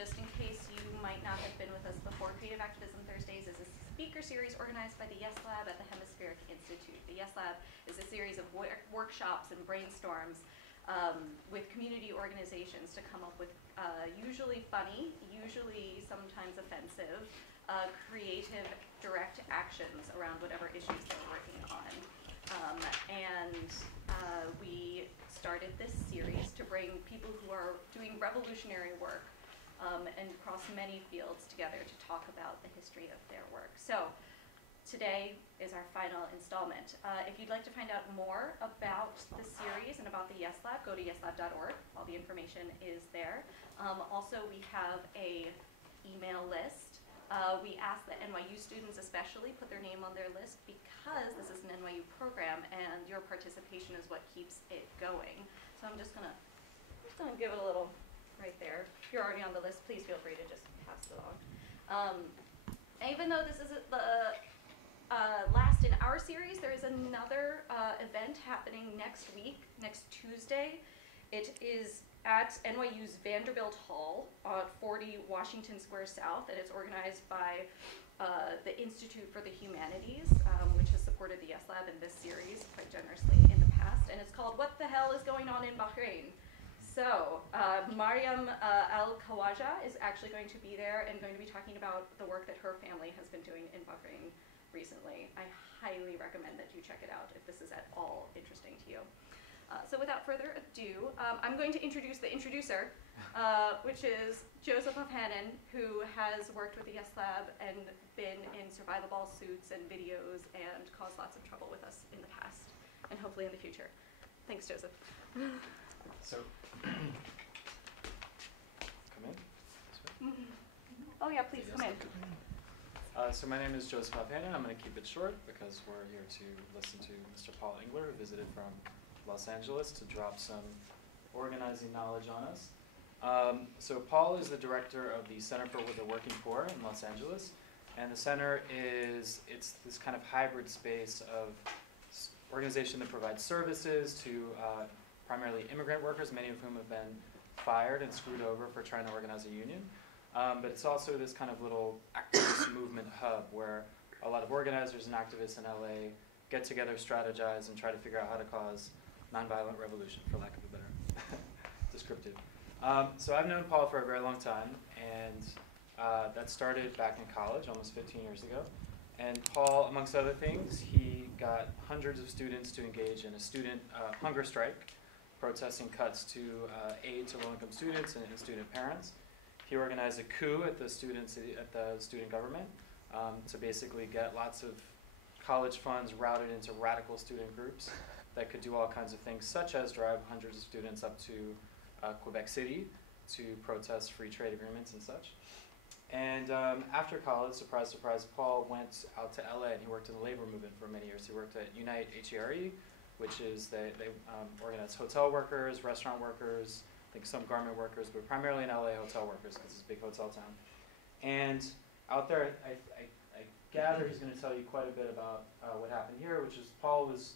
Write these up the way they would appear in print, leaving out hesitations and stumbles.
just in case you might not have been with us before, Creative Activism Thursdays is a speaker series organized by the Yes Lab at the Hemispheric Institute. The Yes Lab is a series of workshops and brainstorms with community organizations to come up with usually funny, usually sometimes offensive, creative, direct actions around whatever issues they're working on. We started this series to bring people who are doing revolutionary work and across many fields together to talk about the history of their work. So today is our final installment. If you'd like to find out more about the series and about the Yes Lab, go to yeslab.org. All the information is there. Also, we have a email list. We ask that NYU students especially put their name on their list because this is an NYU program and your participation is what keeps it going. So I'm just gonna give it a little right there. If you're already on the list, please feel free to just pass it along. Even though this is the last in our series, there is another event happening next week, next Tuesday. It is at NYU's Vanderbilt Hall on 40 Washington Square South, and it's organized by the Institute for the Humanities, which has supported the Yes Lab in this series quite generously in the past, and it's called What the Hell is Going On in Bahrain? So, Mariam Al-Khawaja is actually going to be there and going to be talking about the work that her family has been doing in Bahrain recently. I highly recommend that you check it out if this is at all interesting to you. So without further ado, I'm going to introduce the introducer, which is Joseph Ofhanen, who has worked with the Yes Lab and been in survivable suits and videos and caused lots of trouble with us in the past and hopefully in the future. Thanks, Joseph. So, come in. Oh yeah, please come in. So my name is Joseph Ofhanen. I'm going to keep it short because we're here to listen to Mr. Paul Engler, who visited from Los Angeles to drop some organizing knowledge on us. So Paul is the director of the Center for the Working Poor in Los Angeles, and the center it's this kind of hybrid space of organization that provides services to primarily immigrant workers, many of whom have been fired and screwed over for trying to organize a union. But it's also this kind of little activist movement hub where a lot of organizers and activists in LA get together, strategize, and try to figure out how to cause nonviolent revolution, for lack of a better descriptive. So I've known Paul for a very long time, and that started back in college, almost 15 years ago. And Paul, amongst other things, he got hundreds of students to engage in a student hunger strike, protesting cuts to aid to low-income students and student parents. He organized a coup at the student government to basically get lots of college funds routed into radical student groups that could do all kinds of things, such as drive hundreds of students up to Quebec City to protest free trade agreements and such. And after college, surprise, surprise, Paul went out to LA and he worked in the labor movement for many years. He worked at Unite HERE, which is they organize hotel workers, restaurant workers, I think some garment workers, but primarily in LA hotel workers because it's a big hotel town. And out there, I gather he's going to tell you quite a bit about what happened here, which is Paul was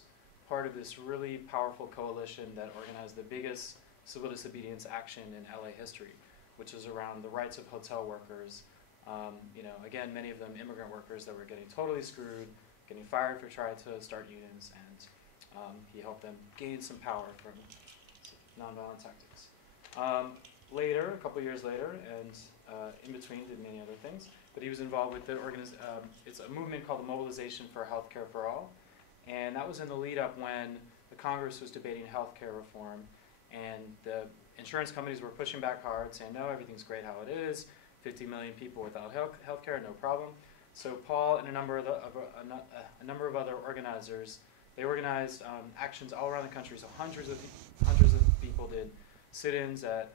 part of this really powerful coalition that organized the biggest civil disobedience action in LA history, which is around the rights of hotel workers. Again, many of them immigrant workers that were getting totally screwed, getting fired for trying to start unions, and he helped them gain some power from nonviolent tactics. Later, a couple years later, and in between did many other things, but he was involved with the it's a movement called the Mobilization for Healthcare for All, and that was in the lead up when the Congress was debating healthcare reform, and the insurance companies were pushing back hard, saying, no, everything's great how it is, 50 million people without healthcare, no problem. So Paul and a number of other organizers, they organized actions all around the country. So hundreds of people did sit-ins at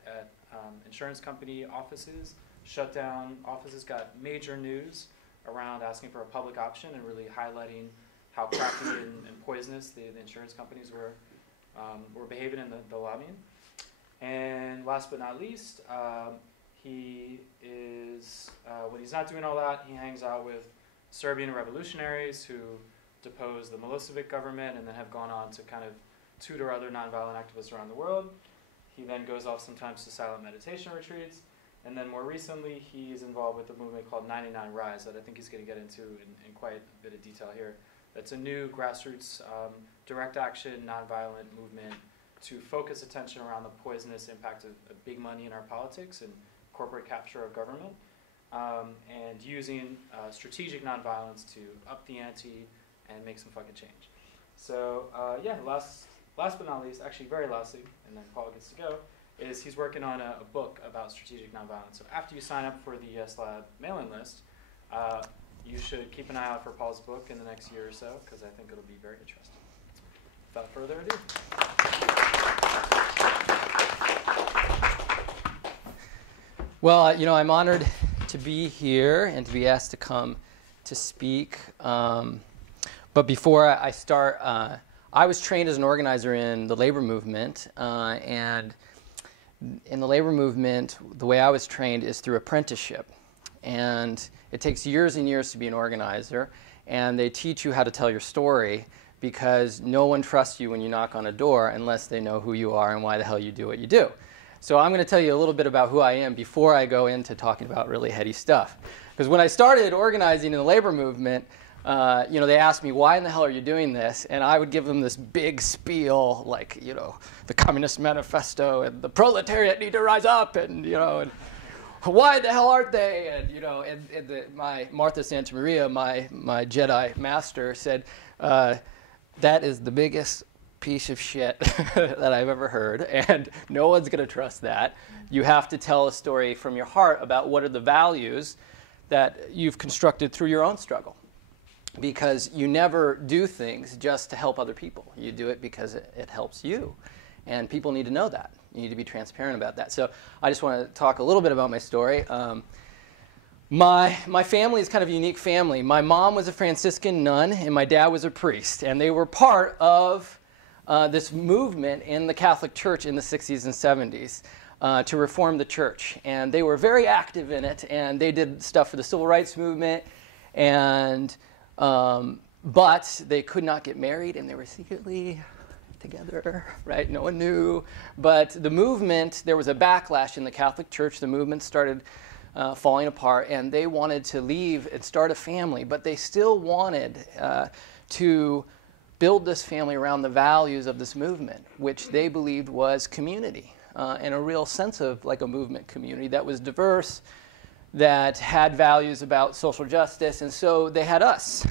insurance company offices, shut down offices, got major news around asking for a public option and really highlighting how crappy and poisonous the insurance companies were behaving in the lobbying. And last but not least, he is, when he's not doing all that, he hangs out with Serbian revolutionaries who deposed the Milosevic government and then have gone on to kind of tutor other nonviolent activists around the world. He then goes off sometimes to silent meditation retreats. And then more recently, he's involved with a movement called 99 Rise that I think he's going to get into in quite a bit of detail here. That's a new grassroots direct action, nonviolent movement to focus attention around the poisonous impact of big money in our politics and corporate capture of government, and using strategic nonviolence to up the ante and make some fucking change. So yeah, last but not least, actually very lastly, and then Paul gets to go, is he's working on a book about strategic nonviolence. So after you sign up for the SLAB mailing list, you should keep an eye out for Paul's book in the next year or so, because I think it'll be very interesting. Without further ado. Well, you know, I'm honored to be here and to be asked to come to speak. But before I start, I was trained as an organizer in the labor movement, and in the labor movement, the way I was trained is through apprenticeship. And it takes years and years to be an organizer, and they teach you how to tell your story because no one trusts you when you knock on a door unless they know who you are and why the hell you do what you do. So I'm going to tell you a little bit about who I am before I go into talking about really heady stuff. Because when I started organizing in the labor movement, you know, they asked me, why in the hell are you doing this? And I would give them this big spiel, like, you know, the Communist Manifesto and the proletariat need to rise up, and, you know, and why the hell aren't they? And, you know, my Martha Santamaria, my Jedi master, said, that is the biggest piece of shit that I've ever heard, and no one's going to trust that. You have to tell a story from your heart about what are the values that you've constructed through your own struggle. Because you never do things just to help other people. You do it because it helps you. And people need to know that. You need to be transparent about that. So I just want to talk a little bit about my story. My family is kind of a unique family. My mom was a Franciscan nun, and my dad was a priest. And they were part of this movement in the Catholic Church in the 60s and 70s to reform the church. And they were very active in it, and they did stuff for the civil rights movement. And but they could not get married, and they were secretly together, right? No one knew. But the movement, there was a backlash in the Catholic Church. The movement started falling apart, and they wanted to leave and start a family, but they still wanted to build this family around the values of this movement, which they believed was community, and a real sense of like a movement community that was diverse, that had values about social justice, and so they had us.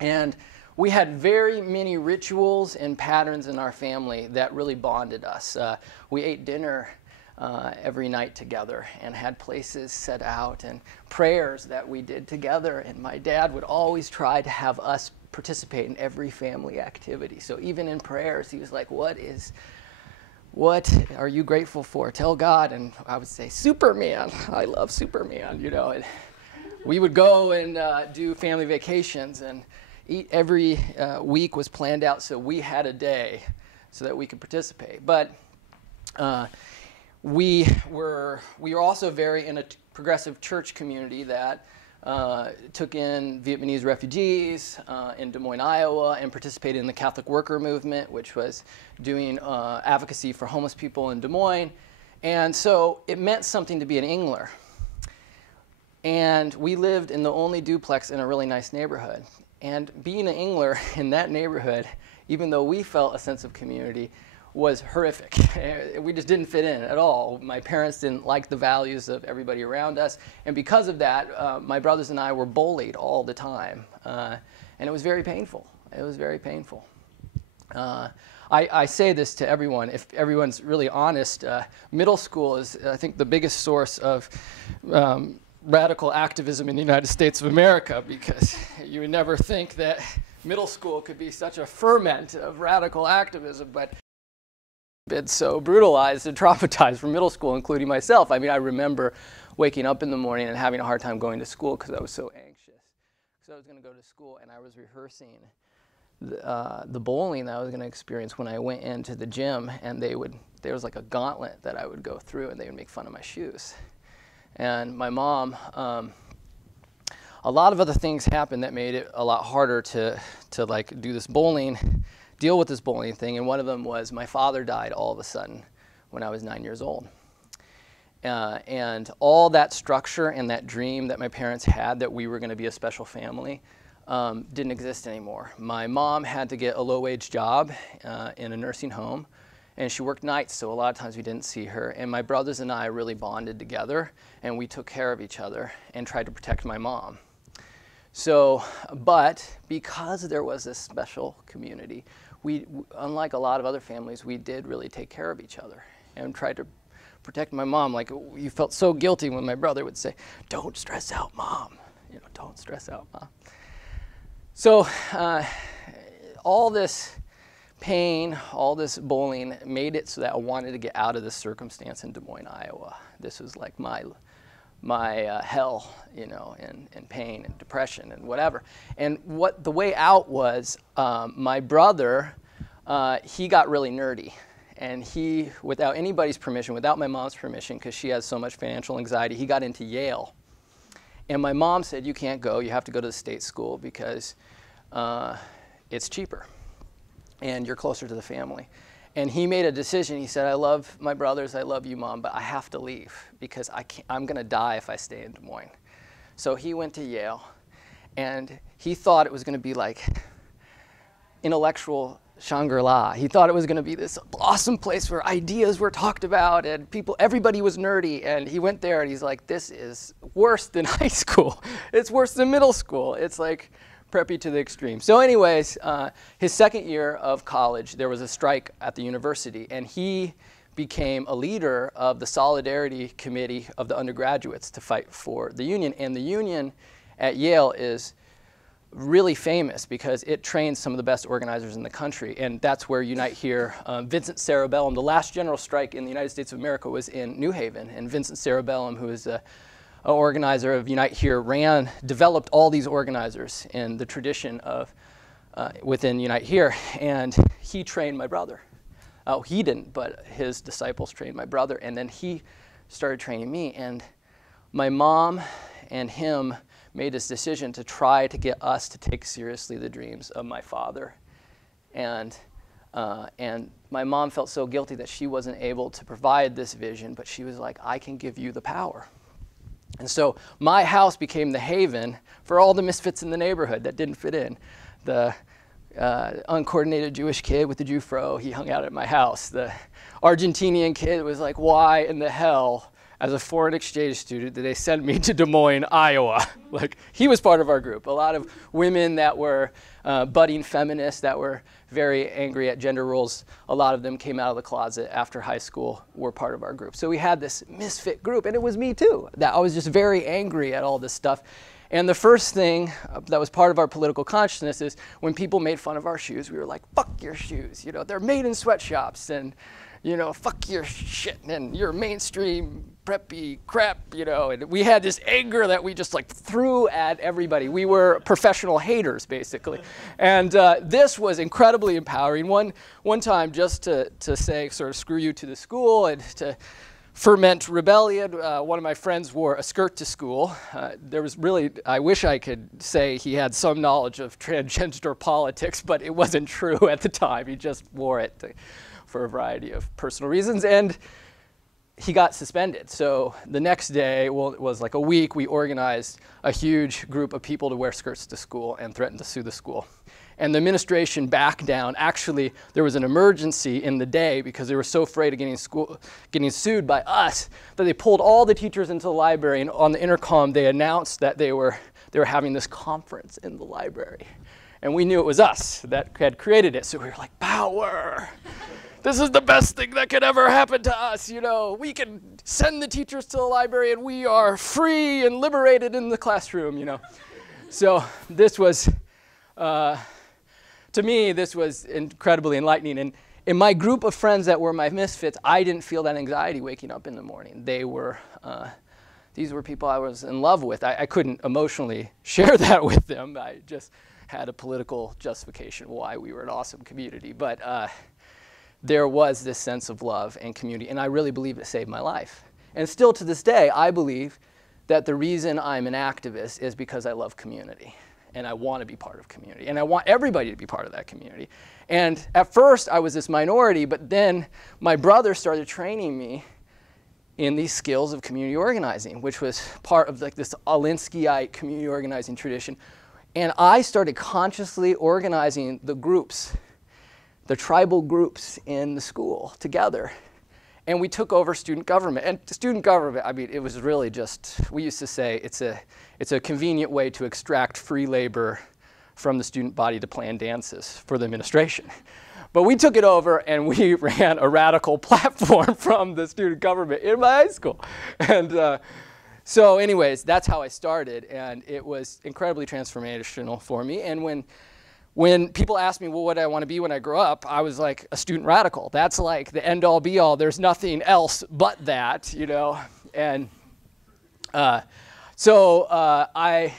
And we had very many rituals and patterns in our family that really bonded us. We ate dinner every night together and had places set out and prayers that we did together, and my dad would always try to have us participate in every family activity. So even in prayers, he was like, what are you grateful for? Tell God. And I would say, Superman. I love Superman, you know. And we would go and do family vacations, and every week was planned out so we had a day so that we could participate. But we were also very in a progressive church community that took in Vietnamese refugees in Des Moines, Iowa, and participated in the Catholic worker movement, which was doing advocacy for homeless people in Des Moines. And so it meant something to be an Engler. And we lived in the only duplex in a really nice neighborhood. And being an Engler in that neighborhood, even though we felt a sense of community, was horrific. We just didn't fit in at all. My parents didn't like the values of everybody around us. And because of that, my brothers and I were bullied all the time. And it was very painful. It was very painful. I say this to everyone. If everyone's really honest, middle school is, I think, the biggest source of radical activism in the United States of America, because you would never think that middle school could be such a ferment of radical activism, but been so brutalized and traumatized from middle school, including myself. I mean, I remember waking up in the morning and having a hard time going to school because I was so anxious. So I was going to go to school, and I was rehearsing the bowling that I was going to experience when I went into the gym, and there was like a gauntlet that I would go through, and they would make fun of my shoes. And my mom, a lot of other things happened that made it a lot harder to like do this bowling, deal with this bowling thing, and one of them was my father died all of a sudden when I was 9 years old. And all that structure and that dream that my parents had that we were going to be a special family didn't exist anymore. My mom had to get a low-wage job in a nursing home, and she worked nights, so a lot of times we didn't see her. And my brothers and I really bonded together, and we took care of each other and tried to protect my mom. So, but because there was this special community, we, unlike a lot of other families, we did really take care of each other and tried to protect my mom. Like, you felt so guilty when my brother would say, "Don't stress out, Mom." You know, "Don't stress out, Mom." So all this pain, all this bullying made it so that I wanted to get out of this circumstance in Des Moines, Iowa. This was like my hell, you know, and pain and depression and whatever. And what the way out was, my brother, he got really nerdy. And he, without anybody's permission, without my mom's permission, because she has so much financial anxiety, he got into Yale. And my mom said, "You can't go, you have to go to the state school because it's cheaper and you're closer to the family." And he made a decision. He said, "I love my brothers, I love you, Mom, but I have to leave because I'm going to die if I stay in Des Moines." So he went to Yale, and he thought it was going to be like intellectual Shangri-La. He thought it was going to be this awesome place where ideas were talked about and everybody was nerdy. And he went there and he's like, "This is worse than high school. It's worse than middle school. It's like preppy to the extreme." So anyways, his second year of college, there was a strike at the university, and he became a leader of the Solidarity Committee of the undergraduates to fight for the union. And the union at Yale is really famous because it trains some of the best organizers in the country, and that's where Unite Here, Vincent Cerebellum, the last general strike in the United States of America was in New Haven, and Vincent Cerebellum, who is an organizer of Unite Here, developed all these organizers in the tradition of within Unite Here, and he trained my brother. Oh, he didn't, but his disciples trained my brother, and then he started training me, and my mom and him made this decision to try to get us to take seriously the dreams of my father. And my mom felt so guilty that she wasn't able to provide this vision, but she was like, "I can give you the power." And so my house became the haven for all the misfits in the neighborhood that didn't fit in. The uncoordinated Jewish kid with the Jew fro, he hung out at my house. The Argentinian kid was like, "Why in the hell, as a foreign exchange student, did they send me to Des Moines, Iowa?" Like, he was part of our group. A lot of women that were budding feminists, that were very angry at gender roles, a lot of them came out of the closet after high school, were part of our group. So we had this misfit group, and it was me too, that I was just very angry at all this stuff. And the first thing that was part of our political consciousness is when people made fun of our shoes, we were like, "Fuck your shoes, you know, they're made in sweatshops, and, you know, fuck your shit, and your mainstream preppy crap," you know. And we had this anger that we just like threw at everybody. We were professional haters, basically. And this was incredibly empowering. One time, just to say sort of screw you to the school and to ferment rebellion, one of my friends wore a skirt to school. There was really, I wish I could say he had some knowledge of transgender politics, but it wasn't true at the time. He just wore it for a variety of personal reasons, and he got suspended. So the next day, well, it was like a week, we organized a huge group of people to wear skirts to school and threatened to sue the school. And the administration backed down. Actually, there was an emergency in the day because they were so afraid of getting sued by us that they pulled all the teachers into the library, and on the intercom they announced that they were having this conference in the library. And we knew it was us that had created it, so we were like, "Power! This is the best thing that could ever happen to us, you know. We can send the teachers to the library and we are free and liberated in the classroom," you know. So this was, to me, this was incredibly enlightening. And in my group of friends that were my misfits, I didn't feel that anxiety waking up in the morning. These were people I was in love with. I couldn't emotionally share that with them. I just had a political justification why we were an awesome community. But there was this sense of love and community, and I really believe it saved my life. And still to this day, I believe that the reason I'm an activist is because I love community, and I want to be part of community, and I want everybody to be part of that community. And at first, I was this minority, but then my brother started training me in these skills of community organizing, which was part of like this Alinskyite community organizing tradition. And I started consciously organizing the groups, the tribal groups in the school together. And we took over student government. And student government, I mean, it was really just, we used to say it's a convenient way to extract free labor from the student body to plan dances for the administration. But we took it over and we ran a radical platform from the student government in my high school. And so anyways, that's how I started, and it was incredibly transformational for me. And when people ask me, well, what do I want to be when I grow up, I was like a student radical. That's like the end-all be-all. There's nothing else but that, you know. And so I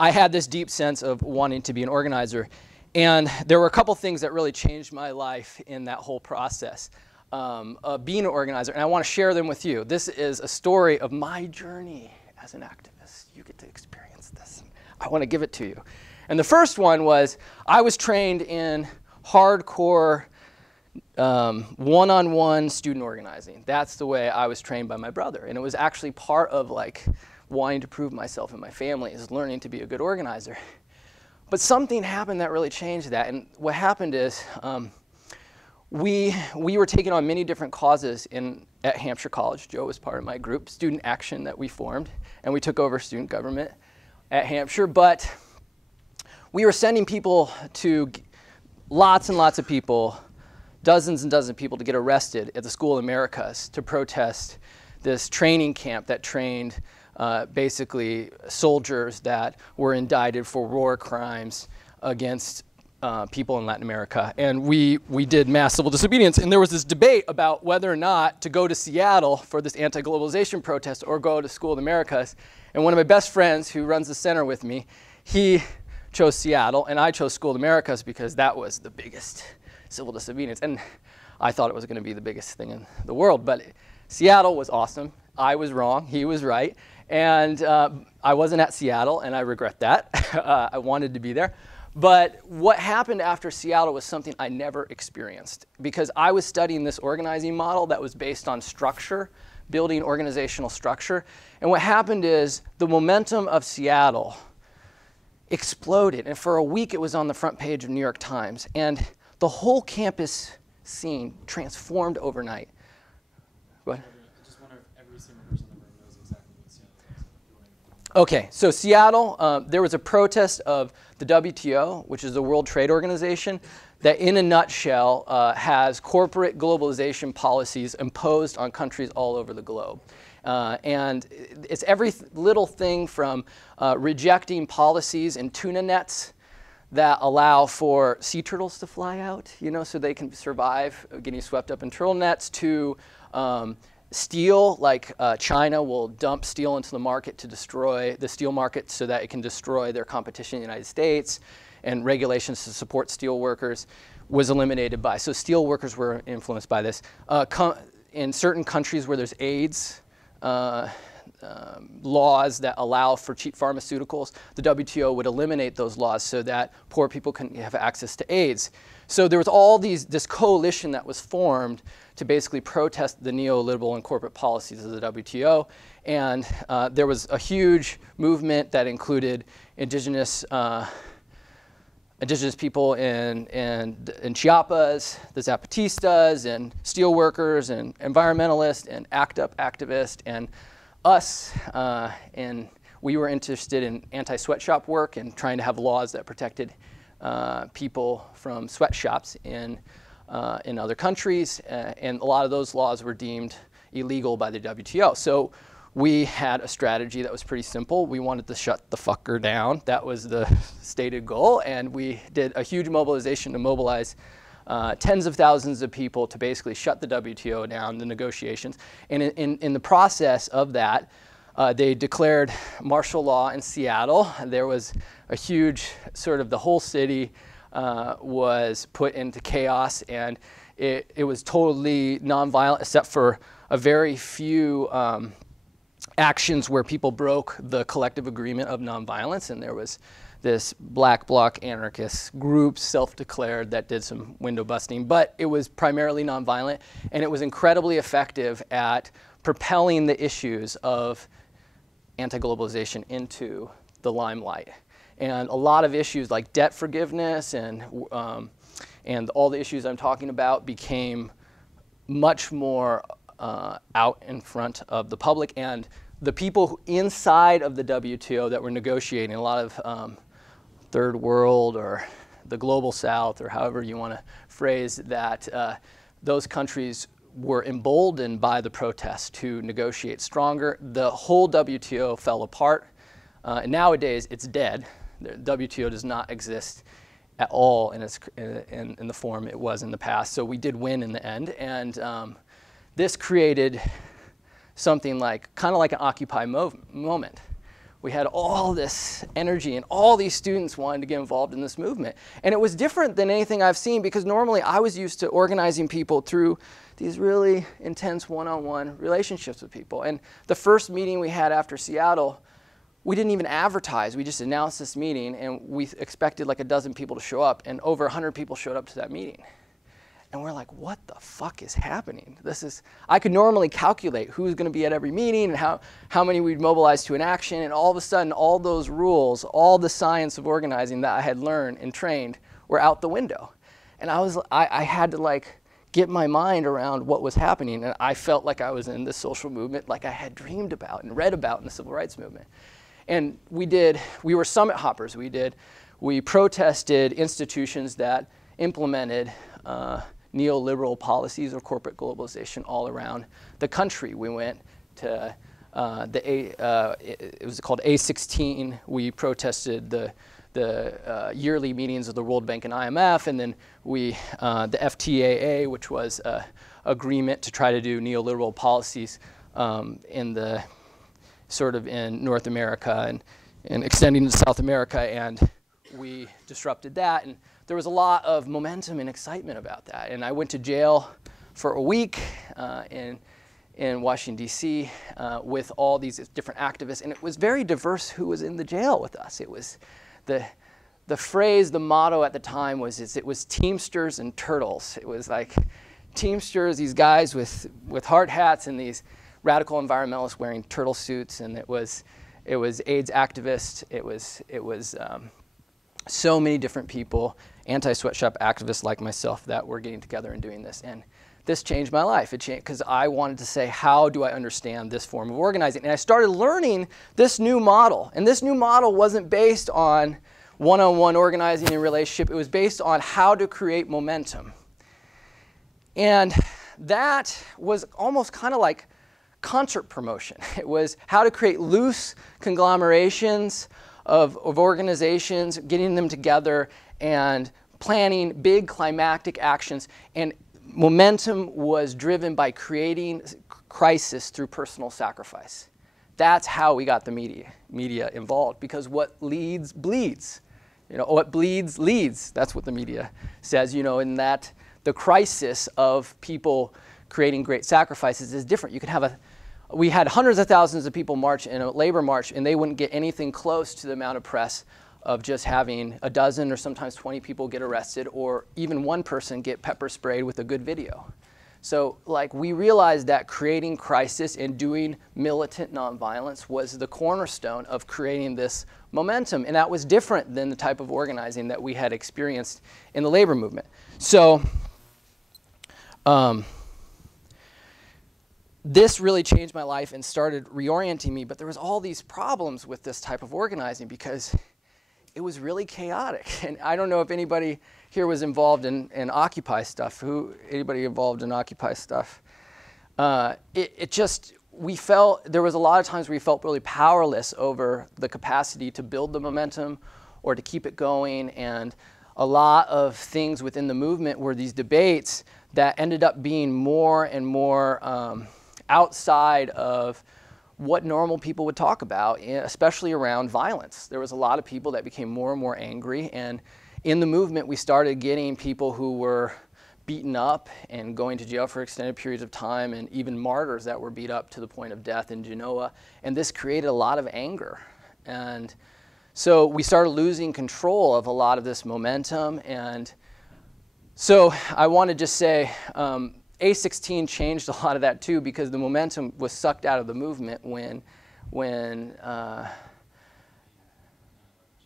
had this deep sense of wanting to be an organizer. And there were a couple things that really changed my life in that whole process of being an organizer, and I want to share them with you. This is a story of my journey as an activist. You get to experience this. I want to give it to you. And the first one was I was trained in hardcore one-on-one student organizing. That's the way I was trained by my brother, and it was actually part of like wanting to prove myself in my family is learning to be a good organizer. But something happened that really changed that, and what happened is we were taking on many different causes at Hampshire College. Joe was part of my group, Student Action, that we formed, and we took over student government at Hampshire. But we were sending people to, lots and lots of people, dozens and dozens of people to get arrested at the School of Americas to protest this training camp that trained basically soldiers that were indicted for war crimes against people in Latin America. And we did mass civil disobedience. And there was this debate about whether or not to go to Seattle for this anti-globalization protest or go to School of the Americas. And one of my best friends who runs the center with me, he chose Seattle, and I chose School of the Americas because that was the biggest civil disobedience. And I thought it was going to be the biggest thing in the world. But Seattle was awesome. I was wrong. He was right. And I wasn't at Seattle, and I regret that. I wanted to be there. But what happened after Seattle was something I never experienced, because I was studying this organizing model that was based on structure, building organizational structure. And what happened is the momentum of Seattle exploded. And for a week, it was on the front page of New York Times. And the whole campus scene transformed overnight. What? Okay, so Seattle, there was a protest of the WTO, which is the World Trade Organization, that in a nutshell has corporate globalization policies imposed on countries all over the globe. And it's every little thing from rejecting policies in tuna nets that allow for sea turtles to fly out, you know, so they can survive getting swept up in turtle nets, to steel, like China will dump steel into the market to destroy the steel market so that it can destroy their competition in the United States, and regulations to support steel workers was eliminated by. So steel workers were influenced by this. In certain countries where there's AIDS, laws that allow for cheap pharmaceuticals, the WTO would eliminate those laws so that poor people can have access to AIDS. So there was all this coalition that was formed to basically protest the neoliberal and corporate policies of the WTO. And there was a huge movement that included indigenous people in Chiapas, the Zapatistas, and steel workers, and environmentalists, and ACT UP activists, and us. And we were interested in anti-sweatshop work and trying to have laws that protected people from sweatshops in other countries, and a lot of those laws were deemed illegal by the WTO. So we had a strategy that was pretty simple. We wanted to shut the fucker down. That was the stated goal, and we did a huge mobilization to mobilize tens of thousands of people to basically shut the WTO down, the negotiations. And in the process of that, they declared martial law in Seattle. There was a huge, sort of the whole city was put into chaos, and it was totally nonviolent except for a very few actions where people broke the collective agreement of nonviolence, and there was this black bloc anarchist group, self-declared, that did some window busting, but it was primarily nonviolent, and it was incredibly effective at propelling the issues of anti-globalization into the limelight. And a lot of issues like debt forgiveness and all the issues I'm talking about became much more out in front of the public. And the people inside of the WTO that were negotiating, a lot of third world or the global south, or however you want to phrase that, those countries were emboldened by the protests to negotiate stronger. The whole WTO fell apart. And nowadays, it's dead. The WTO does not exist at all in the form it was in the past. So we did win in the end. And this created something like, kind of like an Occupy moment. We had all this energy and all these students wanted to get involved in this movement. And it was different than anything I've seen, because normally I was used to organizing people through these really intense one-on-one relationships with people. And the first meeting we had after Seattle, we didn't even advertise. We just announced this meeting, and we expected like a dozen people to show up, and over 100 people showed up to that meeting. And we're like, what the fuck is happening? I could normally calculate who's going to be at every meeting and how many we'd mobilize to an action, and all of a sudden, all those rules, all the science of organizing that I had learned and trained were out the window. And I had to like get my mind around what was happening, and I felt like I was in this social movement like I had dreamed about and read about in the civil rights movement. And we were summit hoppers. We protested institutions that implemented neoliberal policies of corporate globalization all around the country. We went to it was called A16. We protested the yearly meetings of the World Bank and IMF, and then the FTAA, which was an agreement to try to do neoliberal policies in North America and extending to South America, and we disrupted that. And there was a lot of momentum and excitement about that. And I went to jail for a week in Washington, D.C. With all these different activists. And it was very diverse who was in the jail with us. It was the phrase, the motto at the time it was Teamsters and Turtles. It was like Teamsters, these guys with hard hats, and these radical environmentalists wearing turtle suits. And it was AIDS activists. It was so many different people, anti-sweatshop activists like myself, that were getting together and doing this. And this changed my life. It changed because I wanted to say, how do I understand this form of organizing? And I started learning this new model. And this new model wasn't based on one-on-one organizing and relationship. It was based on how to create momentum. And that was almost kind of like concert promotion. It was how to create loose conglomerations of organizations, getting them together and planning big climactic actions. And momentum was driven by creating crisis through personal sacrifice. That's how we got the media involved, because what leads bleeds. What bleeds leads. That's what the media says, in that the crisis of people creating great sacrifices is different. You could have we had hundreds of thousands of people march in a labor march, and they wouldn't get anything close to the amount of press of just having a dozen or sometimes 20 people get arrested, or even one person get pepper sprayed with a good video. So we realized that creating crisis and doing militant nonviolence was the cornerstone of creating this momentum. And that was different than the type of organizing that we had experienced in the labor movement. So this really changed my life and started reorienting me. But there was all these problems with this type of organizing, because it was really chaotic. And I don't know if anybody here was involved in Occupy stuff. Anybody involved in Occupy stuff? We felt, there was a lot of times we felt really powerless over the capacity to build the momentum or to keep it going. And a lot of things within the movement were these debates that ended up being more and more outside of what normal people would talk about, especially around violence. There was a lot of people that became more and more angry, and in the movement we started getting people who were beaten up and going to jail for extended periods of time, and even martyrs that were beat up to the point of death in Genoa, and this created a lot of anger. And so we started losing control of a lot of this momentum. And so I want to just say, A16 changed a lot of that too, because the momentum was sucked out of the movement when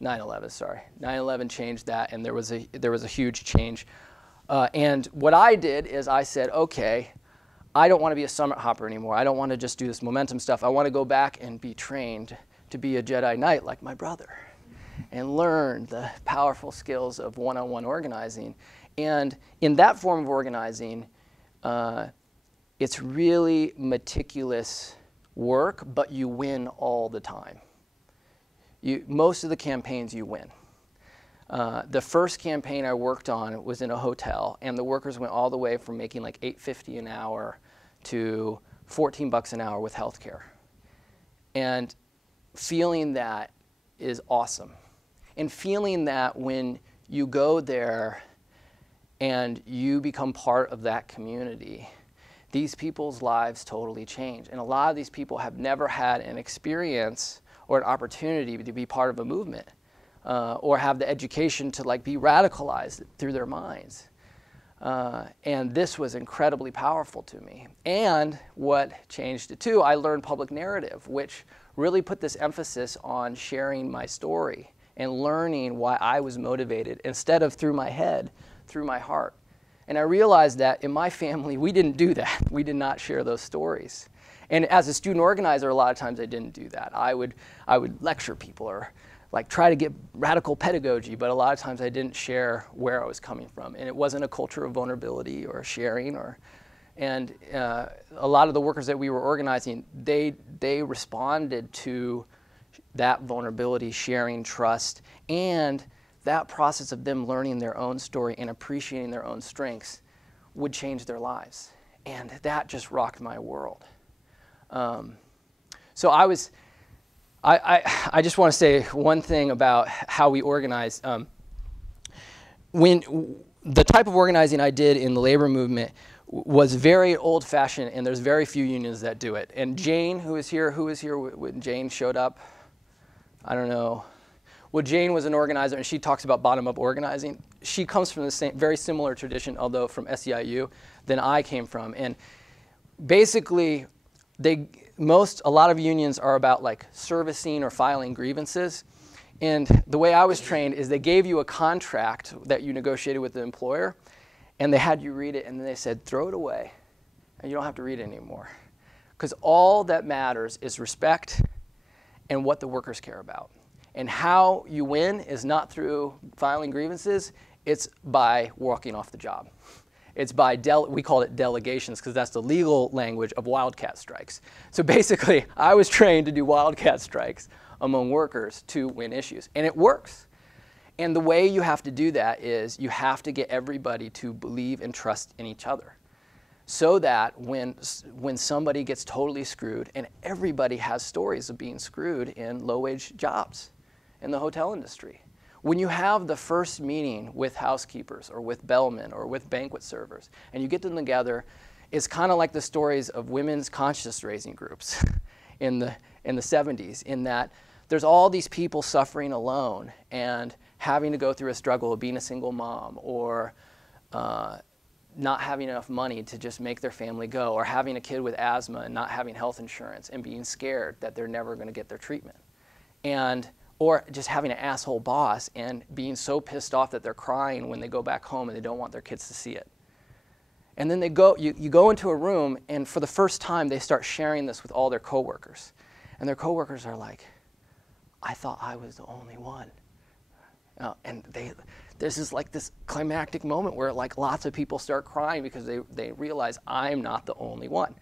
9/11, sorry. 9/11 changed that, and there was a huge change. And what I did is I said, okay, I don't want to be a summit hopper anymore. I don't want to just do this momentum stuff. I want to go back and be trained to be a Jedi Knight like my brother and learn the powerful skills of one-on-one organizing. And in that form of organizing, it's really meticulous work, but you win all the time. Most of the campaigns you win. The first campaign I worked on was in a hotel, and the workers went all the way from making like $8.50 an hour to $14 an hour with healthcare. And feeling that is awesome. And feeling that when you go there and you become part of that community, these people's lives totally change. And a lot of these people have never had an experience or an opportunity to be part of a movement. Or have the education to like be radicalized through their minds. And this was incredibly powerful to me. And what changed it too, I learned public narrative, which really put this emphasis on sharing my story and learning why I was motivated instead of through my head, through my heart. And I realized that in my family, we didn't do that. We did not share those stories. And as a student organizer, a lot of times I didn't do that. I would lecture people or like try to get radical pedagogy, but a lot of times I didn't share where I was coming from. And it wasn't a culture of vulnerability or sharing. And a lot of the workers that we were organizing, they responded to that vulnerability, sharing, trust, and that process of them learning their own story and appreciating their own strengths would change their lives. And that just rocked my world. So I just want to say one thing about how we organize. When the type of organizing I did in the labor movement was very old-fashioned, and there's very few unions that do it. And Jane, who was here when Jane showed up? I don't know. Well, Jane was an organizer, and she talks about bottom-up organizing. She comes from the same, very similar tradition, although from SEIU, than I came from. And basically, a lot of unions are about like servicing or filing grievances. And the way I was trained is they gave you a contract that you negotiated with the employer, and they had you read it, and then they said, throw it away, and you don't have to read it anymore. Because all that matters is respect and what the workers care about. And how you win is not through filing grievances, it's by walking off the job. It's by, we call it delegations because that's the legal language of wildcat strikes. So basically, I was trained to do wildcat strikes among workers to win issues. And it works. And the way you have to do that is you have to get everybody to believe and trust in each other. So that when somebody gets totally screwed, and everybody has stories of being screwed in low-wage jobs in the hotel industry. When you have the first meeting with housekeepers or with bellmen or with banquet servers, and you get them together, it's kind of like the stories of women's conscious raising groups in the 70s, in that there's all these people suffering alone and having to go through a struggle of being a single mom, or not having enough money to just make their family go, or having a kid with asthma and not having health insurance and being scared that they're never going to get their treatment. Or just having an asshole boss and being so pissed off that they're crying when they go back home and they don't want their kids to see it. And then you go into a room, and for the first time they start sharing this with all their coworkers. And their coworkers are like, I thought I was the only one. And there's this climactic moment where like lots of people start crying because they realize I'm not the only one.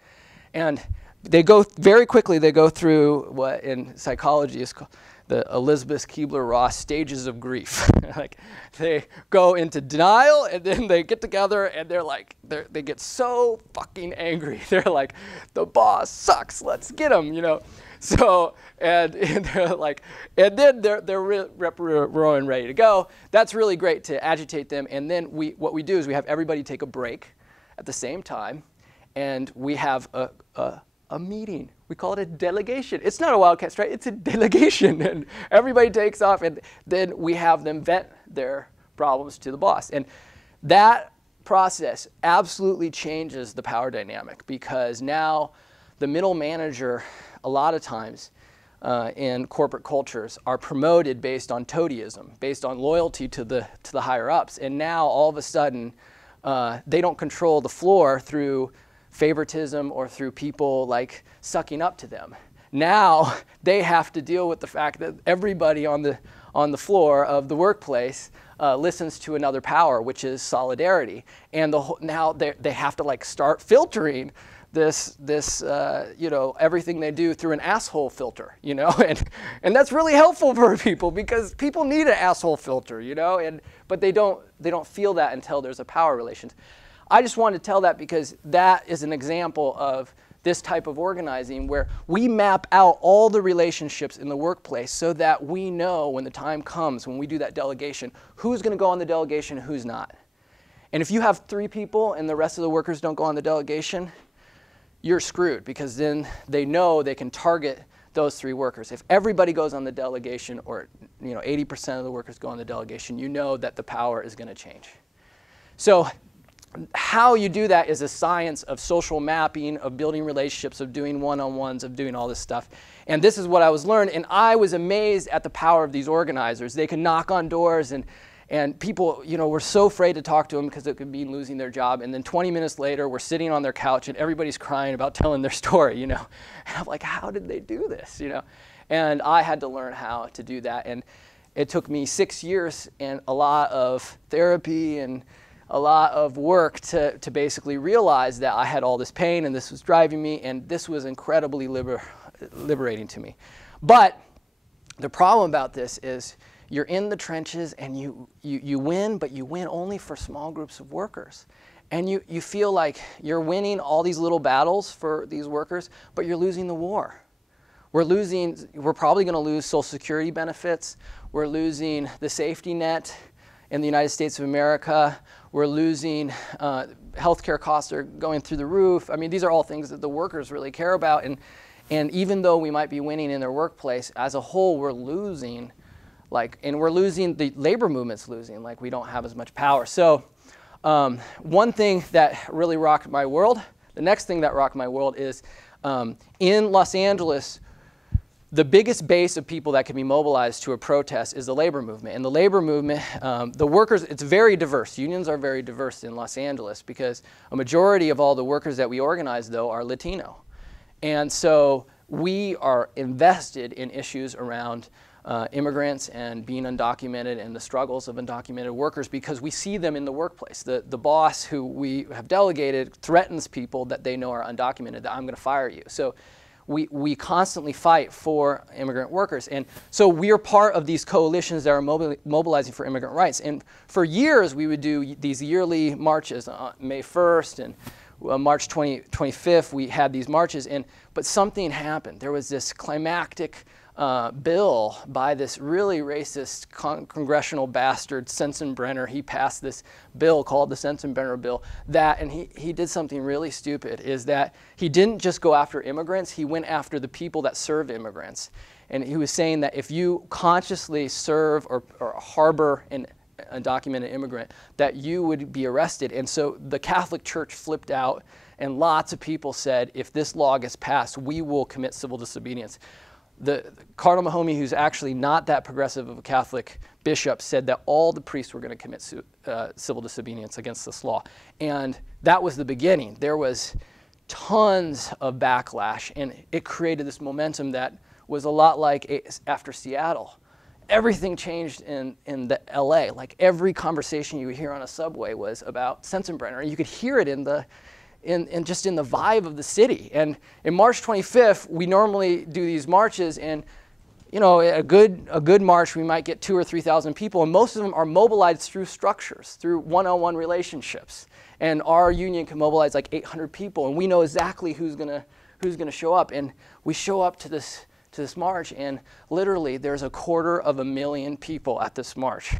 And they go through what in psychology is called the Elizabeth Kubler-Ross stages of grief. Like they go into denial, and then they get together, and they get so fucking angry. They're like, the boss sucks, let's get him, you know. So and they're like, and then they're roaring ready to go. That's really great to agitate them. And then what we do is we have everybody take a break at the same time, and we have a meeting. We call it a delegation. It's not a wildcat strike, it's a delegation. And everybody takes off, and then we have them vent their problems to the boss. And that process absolutely changes the power dynamic, because now the middle manager, a lot of times in corporate cultures, are promoted based on toadyism, based on loyalty to the higher ups. And now all of a sudden, they don't control the floor through favoritism or through people like sucking up to them. Now they have to deal with the fact that everybody on the floor of the workplace listens to another power, which is solidarity. And now they have to like start filtering this you know, everything they do through an asshole filter, you know, and that's really helpful for people, because people need an asshole filter, you know, but they don't feel that until there's a power relation. I just wanted to tell that because that is an example of this type of organizing where we map out all the relationships in the workplace so that we know when the time comes, when we do that delegation, who's going to go on the delegation and who's not. And if you have 3 people and the rest of the workers don't go on the delegation, you're screwed, because then they know they can target those 3 workers. If everybody goes on the delegation, or 80% of the workers go on the delegation, you know that the power is going to change. So how you do that is a science of social mapping, of building relationships, of doing one-on-ones, of doing all this stuff. And this is what I was learned, and I was amazed at the power of these organizers. They can knock on doors, and people, were so afraid to talk to them because it could mean losing their job. And then 20 minutes later, we're sitting on their couch and everybody's crying about telling their story, And I'm like, how did they do this, And I had to learn how to do that. And it took me 6 years and a lot of therapy and a lot of work to basically realize that I had all this pain and this was driving me, and this was incredibly liberating to me. But the problem about this is, you're in the trenches and you win, but you win only for small groups of workers. And you feel like you're winning all these little battles for these workers, but you're losing the war. We're probably going to lose Social Security benefits. We're losing the safety net in the United States of America. We're losing healthcare costs are going through the roof. I mean, these are all things that the workers really care about. And even though we might be winning in their workplace, as a whole, we're losing. And we're losing, the labor movement's losing, we don't have as much power. So one thing that really rocked my world, the next thing that rocked my world is in Los Angeles, the biggest base of people that can be mobilized to a protest is the labor movement. And the labor movement, the workers, it's very diverse. Unions are very diverse in Los Angeles because a majority of all the workers that we organize, though, are Latino. And so we are invested in issues around immigrants and being undocumented and the struggles of undocumented workers, because we see them in the workplace. The boss who we have delegated threatens people that they know are undocumented, that I'm going to fire you. So we constantly fight for immigrant workers. And so we are part of these coalitions that are mobilizing for immigrant rights. And for years we would do these yearly marches on May 1st and March 25th. We had these marches, but something happened. There was this climactic bill by this really racist congressional bastard, Sensenbrenner. He passed this bill called the Sensenbrenner bill and he did something really stupid, is that he didn't just go after immigrants, he went after the people that serve immigrants. And he was saying that if you consciously serve or harbor an undocumented immigrant, that you would be arrested. And so the Catholic Church flipped out, and lots of people said, if this law gets passed, we will commit civil disobedience. The Cardinal Mahomey, who's actually not that progressive of a Catholic bishop, said that all the priests were going to commit civil disobedience against this law. And that was the beginning. There was tons of backlash, and it created this momentum that was a lot like after Seattle. Everything changed in the LA. Every conversation you would hear on a subway was about Sensenbrenner. You could hear it just in the vibe of the city. And in March 25th, we normally do these marches, and a good march, we might get 2,000 or 3,000 people, and most of them are mobilized through structures, through one-on-one relationships. And our union can mobilize 800 people, and we know exactly who's gonna show up. And we show up to this march, and literally there's 250,000 people at this march.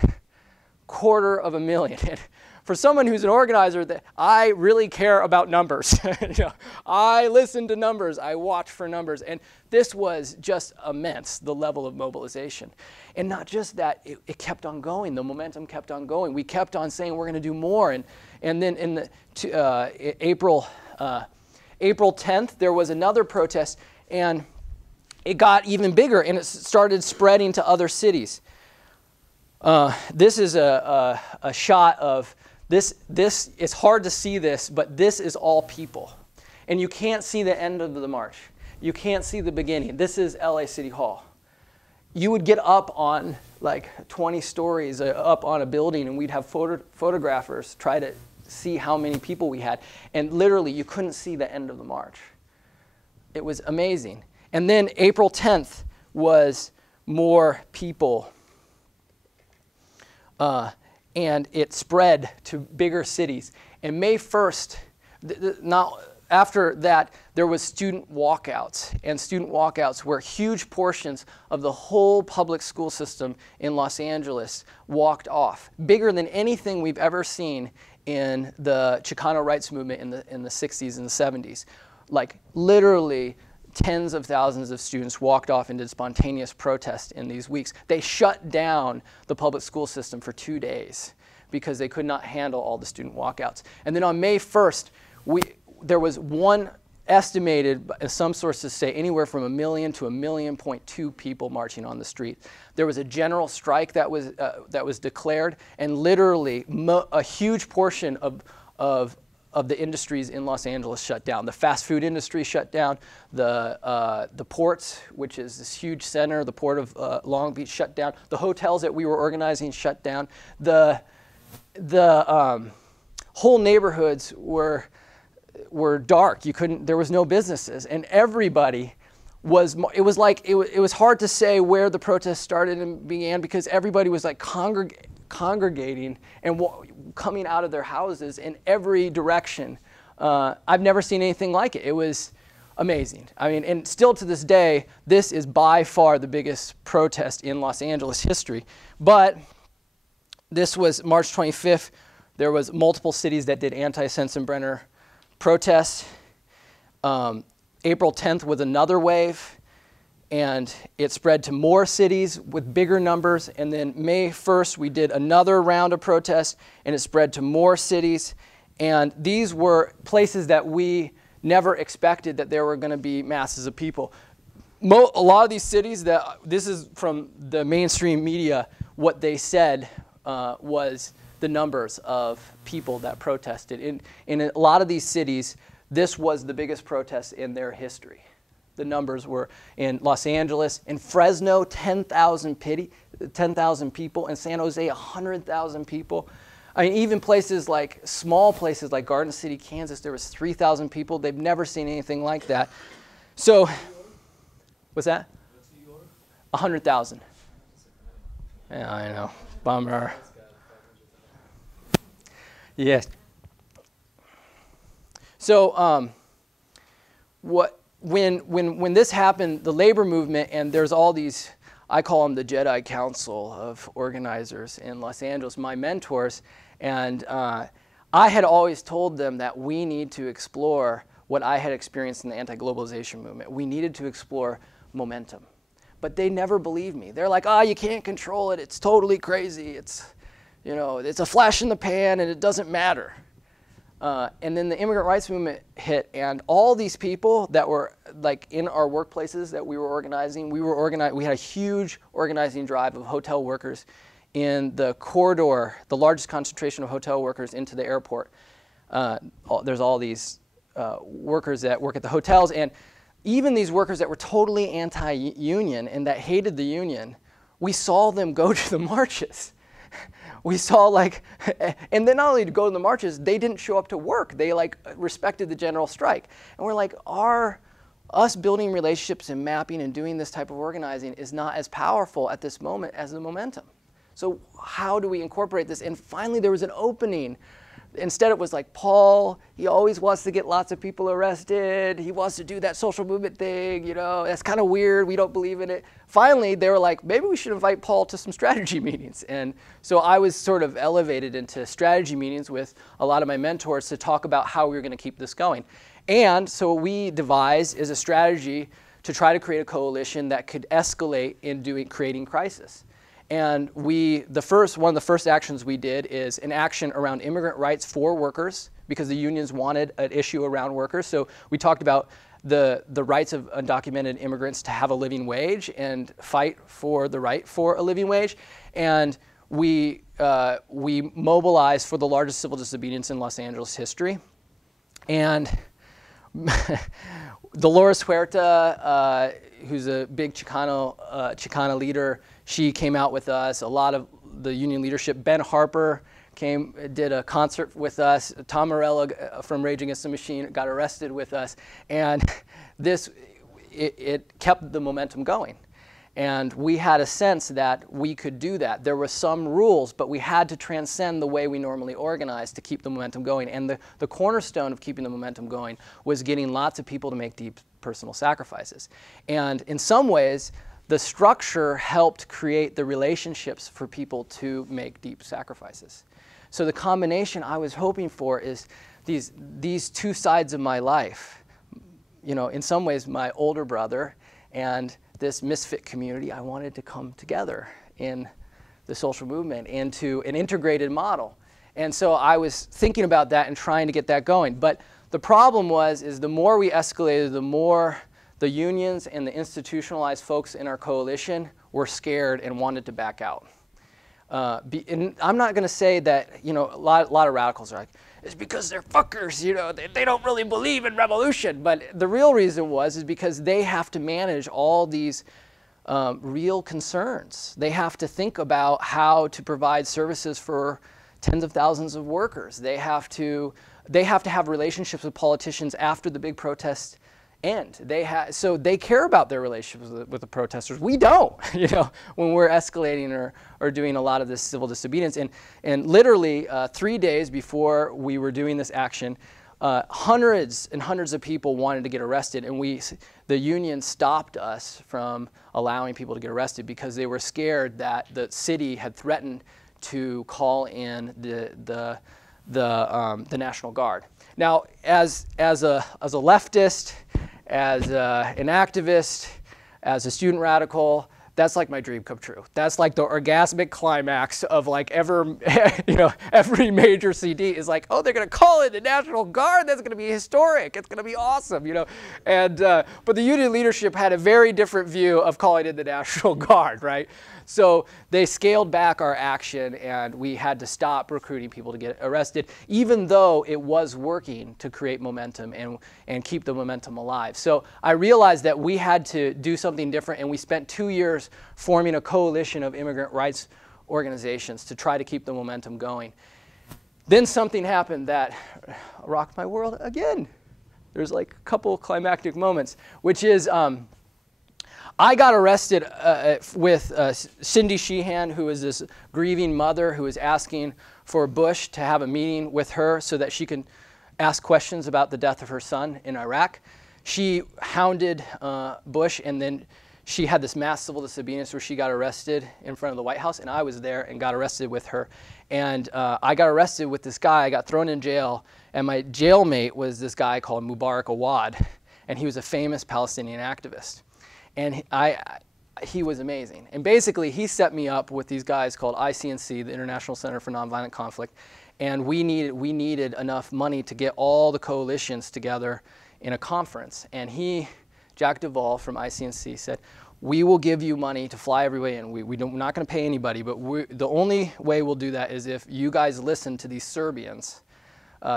250,000. For someone who's an organizer, that I really care about numbers. You know, I listen to numbers, I watch for numbers, and this was just immense, the level of mobilization. And not just that, it kept on going, the momentum kept on going. We kept on saying we're going to do more, and then in the April 10th, there was another protest, and it got even bigger, and it started spreading to other cities. This is a shot of this. It's hard to see this, but this is all people. And you can't see the end of the march. You can't see the beginning. This is LA City Hall. You would get up on like 20 stories up on a building, and we'd have photographers try to see how many people we had. And literally, you couldn't see the end of the march. It was amazing. And then April 10th was more people. And it spread to bigger cities. And May 1st, after that, there was student walkouts. And student walkouts where huge portions of the whole public school system in Los Angeles walked off. Bigger than anything we've ever seen in the Chicano rights movement in the 60s and the 70s. Like literally tens of thousands of students walked off and did spontaneous protest in these weeks. They shut down the public school system for 2 days because they could not handle all the student walkouts. And then on May 1st, there was one estimated, as some sources say, anywhere from 1 million to 1.2 million people marching on the street. There was a general strike that was declared, and literally a huge portion of the industries in Los Angeles shut down. The fast food industry shut down. The ports, which is this huge center, the port of Long Beach, shut down. The hotels that we were organizing shut down. The whole neighborhoods were dark. There was no businesses, and everybody was. It was hard to say where the protest started and began because everybody was like congregating and coming out of their houses in every direction. I've never seen anything like it. It was amazing. I mean, and still to this day, this is by far the biggest protest in Los Angeles history. But this was March 25th. There was multiple cities that did anti-Sensenbrenner protests. April 10th was another wave, and it spread to more cities with bigger numbers. And then May 1st, we did another round of protests, and it spread to more cities. And these were places that we never expected that there were going to be masses of people. A lot of these cities, this is from the mainstream media, what they said was the numbers of people that protested. In a lot of these cities, this was the biggest protest in their history. The numbers were in Los Angeles, in Fresno, 10,000 people, in San Jose, 100,000 people. I mean, even places like, small places like Garden City, Kansas, there was 3,000 people. They've never seen anything like that. So, what's that? 100,000. Yeah, I know. Bummer. Yes. So, when this happened, the labor movement, and there's all these, I call them the Jedi Council of organizers in Los Angeles, my mentors, and I had always told them that we need to explore what I had experienced in the anti-globalization movement. We needed to explore momentum. But they never believed me. They're like, you can't control it. It's totally crazy. It's a flash in the pan, and it doesn't matter. And then the immigrant rights movement hit, and all these people that were like in our workplaces that we were organizing, we had a huge organizing drive of hotel workers in the corridor, the largest concentration of hotel workers into the airport. There's all these workers that work at the hotels, and even these workers that were totally anti-union and that hated the union, we saw them go to the marches. We saw and then not only to go to the marches, they didn't show up to work. They respected the general strike. And we're like, us building relationships and mapping and doing this type of organizing is not as powerful at this moment as the momentum. So how do we incorporate this? And finally there was an opening Instead, it was like, Paul, he always wants to get lots of people arrested. He wants to do that social movement thing, you know, that's kind of weird. We don't believe in it. Finally, they were like, maybe we should invite Paul to some strategy meetings. And so I was sort of elevated into strategy meetings with a lot of my mentors to talk about how we were going to keep this going. And so what we devised is a strategy to try to create a coalition that could escalate in creating crisis. And one of the first actions we did is an action around immigrant rights for workers, because the unions wanted an issue around workers. So we talked about the rights of undocumented immigrants to have a living wage and fight for the right for a living wage. And we mobilized for the largest civil disobedience in Los Angeles history. And Dolores Huerta, who's a big Chicana leader, she came out with us. A lot of the union leadership. Ben Harper did a concert with us. Tom Morello from Rage Against the Machine got arrested with us. And it kept the momentum going. And we had a sense that we could do that. There were some rules, but we had to transcend the way we normally organize to keep the momentum going. And the cornerstone of keeping the momentum going was getting lots of people to make deep personal sacrifices. And in some ways, the structure helped create the relationships for people to make deep sacrifices. So the combination I was hoping for is these two sides of my life. You know, in some ways, my older brother and this misfit community, I wanted to come together in the social movement into an integrated model. And so I was thinking about that and trying to get that going. But the problem is the more we escalated, the more the unions and the institutionalized folks in our coalition were scared and wanted to back out. And I'm not going to say that, you know, a lot of radicals are like, it's because they're fuckers, you know, they don't really believe in revolution. But the real reason is because they have to manage all these real concerns. They have to think about how to provide services for tens of thousands of workers. They have to have relationships with politicians after the big protests end. So they care about their relationships with the protesters. We don't, you know, when we're escalating or doing a lot of this civil disobedience. And literally 3 days before we were doing this action, hundreds and hundreds of people wanted to get arrested, and the union stopped us from allowing people to get arrested because they were scared that the city had threatened to call in the National Guard. Now, as a leftist, as an activist, as a student radical, that's like my dream come true. That's like the orgasmic climax of like you know, every major CD is like, oh, they're gonna call in the National Guard. That's gonna be historic. It's gonna be awesome, you know. And but the union leadership had a very different view of calling in the National Guard, right? So they scaled back our action, and we had to stop recruiting people to get arrested, even though it was working to create momentum and keep the momentum alive. So I realized that we had to do something different, and we spent 2 years forming a coalition of immigrant rights organizations to try to keep the momentum going. Then something happened that rocked my world again. There's like a couple climactic moments, which is I got arrested with Cindy Sheehan, who is this grieving mother who is asking for Bush to have a meeting with her so that she can ask questions about the death of her son in Iraq. She hounded Bush, and then she had this mass civil disobedience where she got arrested in front of the White House, and I was there and got arrested with her. And I got arrested with this guy. I got thrown in jail, and my jailmate was this guy called Mubarak Awad, and he was a famous Palestinian activist. And he was amazing. And basically, he set me up with these guys called ICNC, the International Center for Nonviolent Conflict, and we needed enough money to get all the coalitions together in a conference. And Jack Duvall from ICNC said, we will give you money to fly everybody in. We're not going to pay anybody, but the only way we'll do that is if you guys listen to these Serbians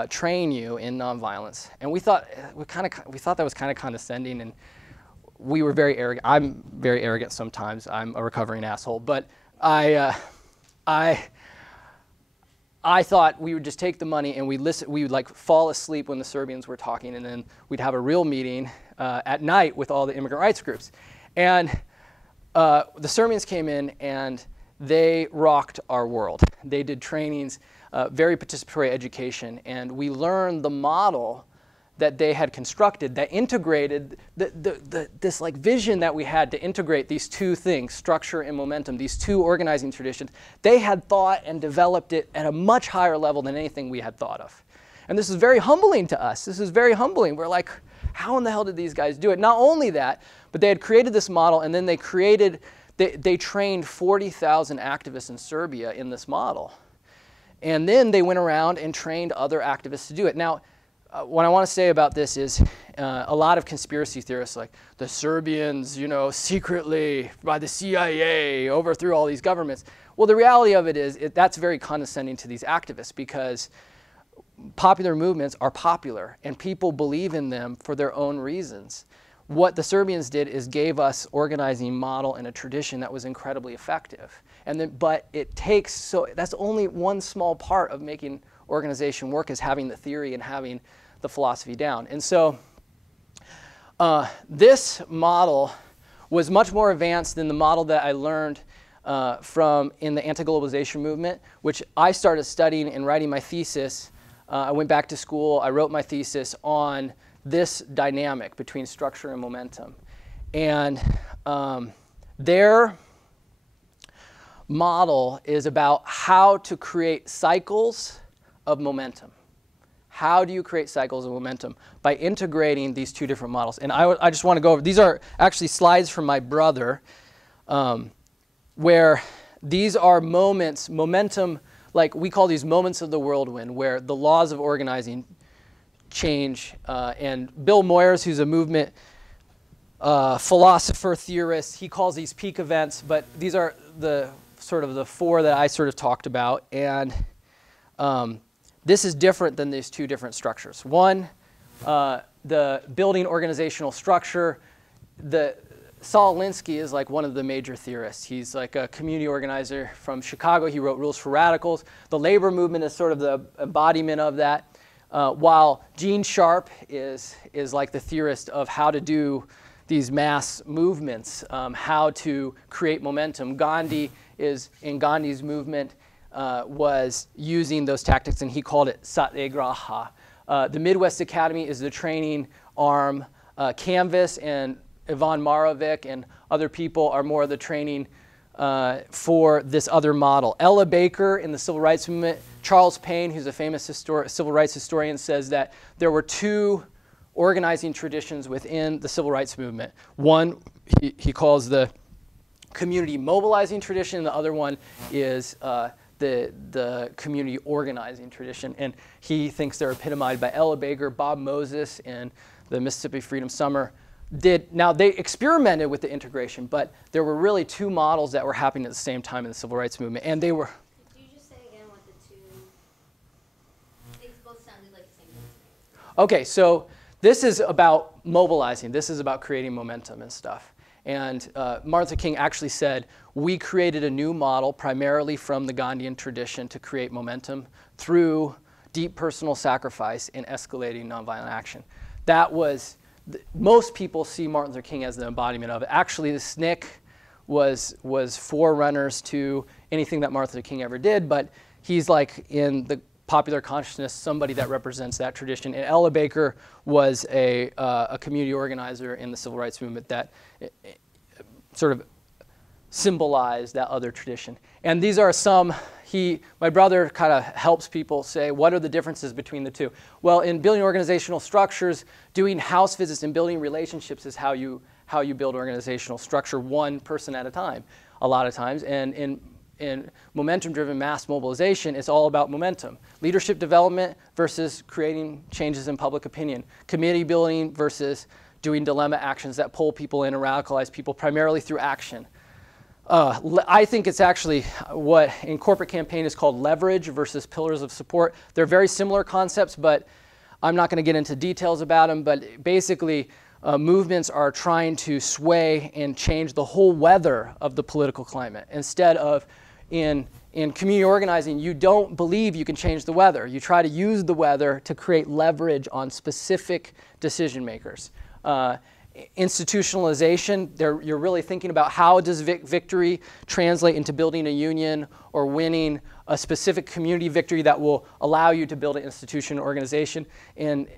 train you in nonviolence. And we thought that was kind of condescending, and we were very arrogant. I'm very arrogant sometimes. I'm a recovering asshole, but I thought we would just take the money and we would like fall asleep when the Serbians were talking, and then we'd have a real meeting at night with all the immigrant rights groups. And the Serbians came in, and they rocked our world. They did trainings, very participatory education, and we learned the model that they had constructed that integrated this like vision that we had to integrate these two things, structure and momentum, these two organizing traditions. They had thought and developed it at a much higher level than anything we had thought of. And this is very humbling to us. This is very humbling. We're like, how in the hell did these guys do it? Not only that, but they had created this model, and then they trained 40,000 activists in Serbia in this model. And then they went around and trained other activists to do it. Now, what I want to say about this is a lot of conspiracy theorists, like the Serbians, secretly by the CIA overthrew all these governments. Well, the reality of it is that's very condescending to these activists, because popular movements are popular and people believe in them for their own reasons. What the Serbians did is gave us organizing model and a tradition that was incredibly effective. But it takes, that's only one small part of making organization work, is having the theory and having the philosophy down. And so this model was much more advanced than the model that I learned in the anti-globalization movement, which I started studying and writing my thesis. I went back to school, I wrote my thesis on this dynamic between structure and momentum. And their model is about how to create cycles of momentum. How do you create cycles of momentum? By integrating these two different models. And I just want to go over, these are actually slides from my brother, where these are moments, momentum, like we call these moments of the whirlwind, where the laws of organizing change. And Bill Moyers, who's a movement philosopher, theorist, he calls these peak events, but these are the sort of the four that I sort of talked about. And this is different than these two different structures. One, the building organizational structure. Saul Alinsky is like one of the major theorists. He's like a community organizer from Chicago. He wrote Rules for Radicals. The labor movement is sort of the embodiment of that. While Gene Sharp is like the theorist of how to do these mass movements, how to create momentum. Gandhi is, in Gandhi's movement, was using those tactics, and he called it satyagraha. The Midwest Academy is the training arm. Canvas and Ivan Marovic and other people are more of the training for this other model. Ella Baker in the Civil Rights Movement. Charles Payne, who's a famous civil rights historian, says that there were two organizing traditions within the Civil Rights Movement. One he calls the community mobilizing tradition, and the other one is the community organizing tradition. And he thinks they're epitomized by Ella Baker. Bob Moses in the Mississippi Freedom Summer now they experimented with the integration, but there were really two models that were happening at the same time in the Civil Rights Movement, and they were. Could you just say again what the two? They both sounded like the same thing. Okay, so this is about mobilizing. This is about creating momentum and stuff. And Martin Luther King actually said, we created a new model primarily from the Gandhian tradition to create momentum through deep personal sacrifice and escalating nonviolent action. That was, most people see Martin Luther King as the embodiment of it. Actually, the SNCC was forerunners to anything that Martin Luther King ever did, but he's like in the popular consciousness somebody that represents that tradition. And Ella Baker was a community organizer in the Civil Rights Movement that sort of symbolized that other tradition. And these are some, my brother kind of helps people say, what are the differences between the two? Well, in building organizational structures, doing house visits and building relationships is how you build organizational structure, one person at a time, a lot of times. And in momentum-driven mass mobilization, it's all about momentum. Leadership development versus creating changes in public opinion. Community building versus doing dilemma actions that pull people in and radicalize people primarily through action. I think it's actually what in corporate campaign is called leverage versus pillars of support. They're very similar concepts, but I'm not going to get into details about them. But basically, movements are trying to sway and change the whole weather of the political climate. Instead of in community organizing, you don't believe you can change the weather. You try to use the weather to create leverage on specific decision makers. institutionalization. You're really thinking about how does victory translate into building a union or winning a specific community victory that will allow you to build an institution or organization. And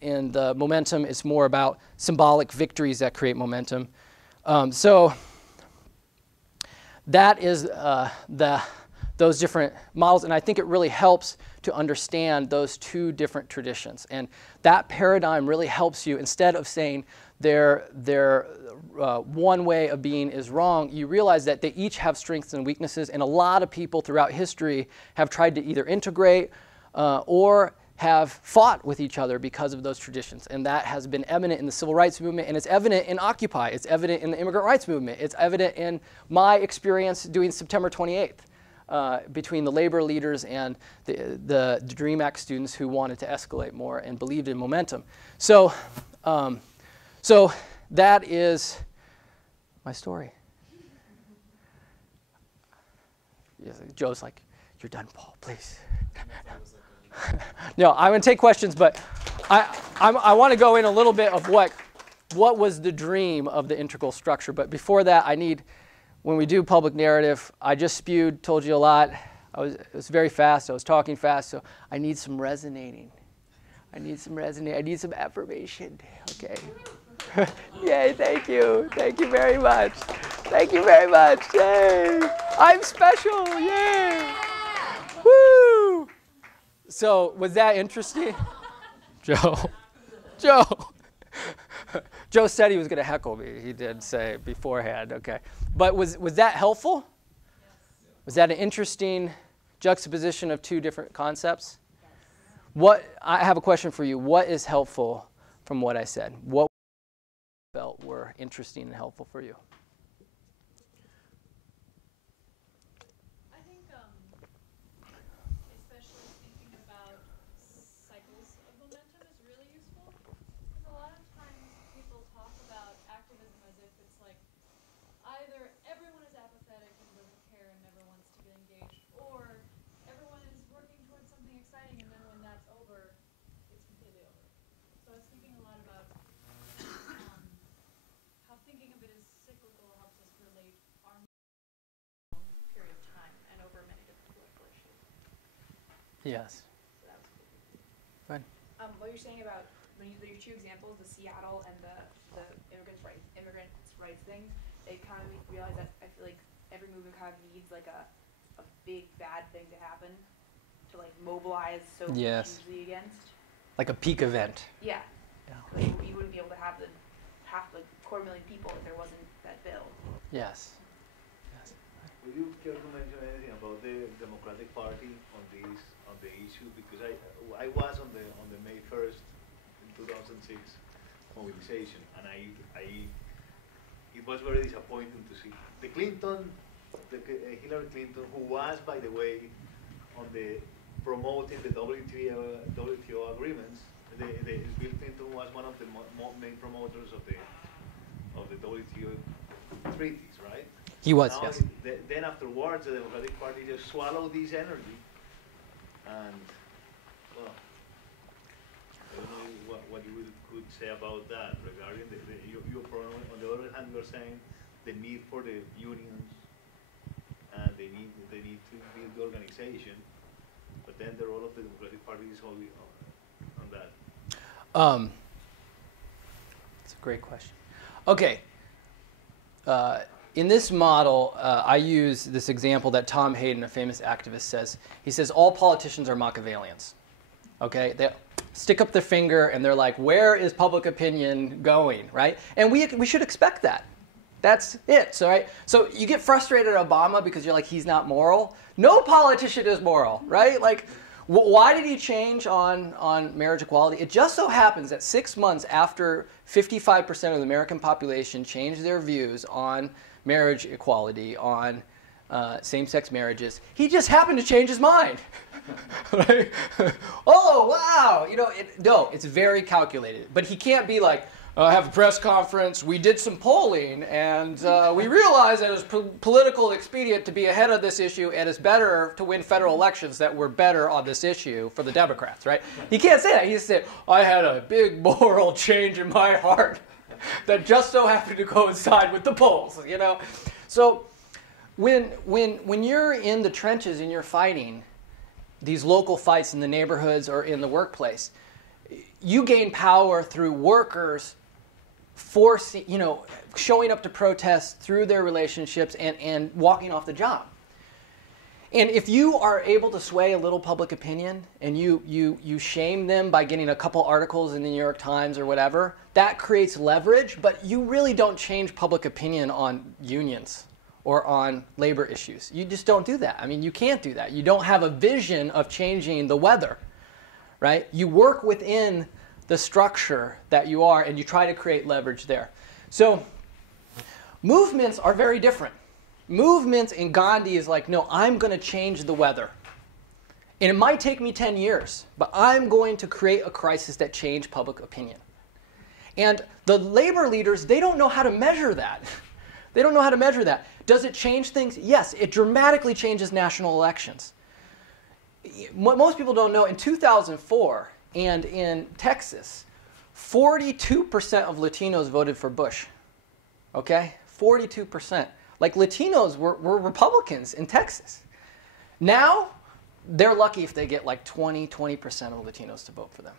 the momentum is more about symbolic victories that create momentum. So that is those different models, and I think it really helps to understand those two different traditions. And that paradigm really helps you, instead of saying their one way of being is wrong, you realize that they each have strengths and weaknesses, and a lot of people throughout history have tried to either integrate or have fought with each other because of those traditions. And that has been evident in the civil rights movement, and it's evident in Occupy, it's evident in the immigrant rights movement, it's evident in my experience doing September 28th. Between the labor leaders and the DREAM Act students who wanted to escalate more and believed in momentum. So, so that is my story. Yes, Joe's like, "You're done, Paul, please." No, I'm going to take questions, but I want to go in a little bit of what was the dream of the integral structure. But before that, I need, when we do public narrative, I just spewed, told you a lot. It was very fast. I was talking fast, so I need some resonating. I need some affirmation. Okay. Yay, thank you. Thank you very much. Thank you very much. Yay. I'm special. Yay. Woo. So, was that interesting? Joe. Joe said he was going to heckle me. He did say beforehand. Okay. But was that helpful? Was that an interesting juxtaposition of two different concepts? I have a question for you. What is helpful from what I said? What felt were interesting and helpful for you? I think especially thinking about cycles of momentum is really useful. Because a lot of times people talk about activism as if it's like either everyone is apathetic and doesn't care and never wants to get engaged, or everyone is working towards something exciting, and then when that's over, it's completely over. So I was thinking a lot about how thinking of it as cyclical helps us relate our period of time and over many different political issues. Yes. So that was cool. Fine. What you're saying about when your two examples, the Seattle and the immigrants' rights thing, it kind of makes me realize that I feel like every movement kind of needs like a big bad thing to happen to like mobilize so hugely against. Like a peak event. Yeah. Like you wouldn't be able to have like 250,000 people if there wasn't that bill. Yes. Would you care to mention anything about the Democratic Party on the issue? Because I was on the May 1st in 2006 mobilization, and it was very disappointing to see Hillary Clinton, who was, by the way, on the promoting the WTO agreements. Bill Clinton was one of the main promoters of the WTO treaties, right? He was, now, yes. Then afterwards, the Democratic Party just swallowed this energy, and well, I don't know what you could say about that regarding your problem. On the other hand, you're saying the need for the unions, and they need to build the organization, but then the role of the Democratic Party is only on that. That's a great question. Okay. In this model, I use this example that Tom Hayden, a famous activist, says. He says, all politicians are Machiavellians. Okay? They stick up their finger and they're like, where is public opinion going, right? And we should expect that. That's it. So, right? So you get frustrated at Obama because you're like, he's not moral. No politician is moral, right? Like, why did he change on marriage equality? It just so happens that 6 months after 55% of the American population changed their views on marriage equality, on same-sex marriages, he just happened to change his mind. Right? Oh, wow! You know, no, it's very calculated. But he can't be like, I have a press conference, we did some polling, and we realized that it was political expedient to be ahead of this issue, and it's better to win federal elections that we're better on this issue for the Democrats, right? He can't say that. He just said, I had a big moral change in my heart. that just so happen to coincide with the polls, you know? So when you're in the trenches and you're fighting these local fights in the neighborhoods or in the workplace, you gain power through workers forcing, showing up to protest through their relationships and walking off the job. And if you are able to sway a little public opinion and you shame them by getting a couple articles in the New York Times or whatever, that creates leverage, but you really don't change public opinion on unions or on labor issues. You just don't do that. I mean, you can't do that. You don't have a vision of changing the weather, right? You work within the structure that you are and you try to create leverage there. So movements are very different. Movements in Gandhi is like, no, I'm going to change the weather. And it might take me 10 years, but I'm going to create a crisis that changes public opinion. And the labor leaders, they don't know how to measure that. They don't know how to measure that. Does it change things? Yes, it dramatically changes national elections. What most people don't know, in 2004 and in Texas, 42% of Latinos voted for Bush. Okay? 42%. Like, Latinos were Republicans in Texas. Now, they're lucky if they get like 20% of Latinos to vote for them.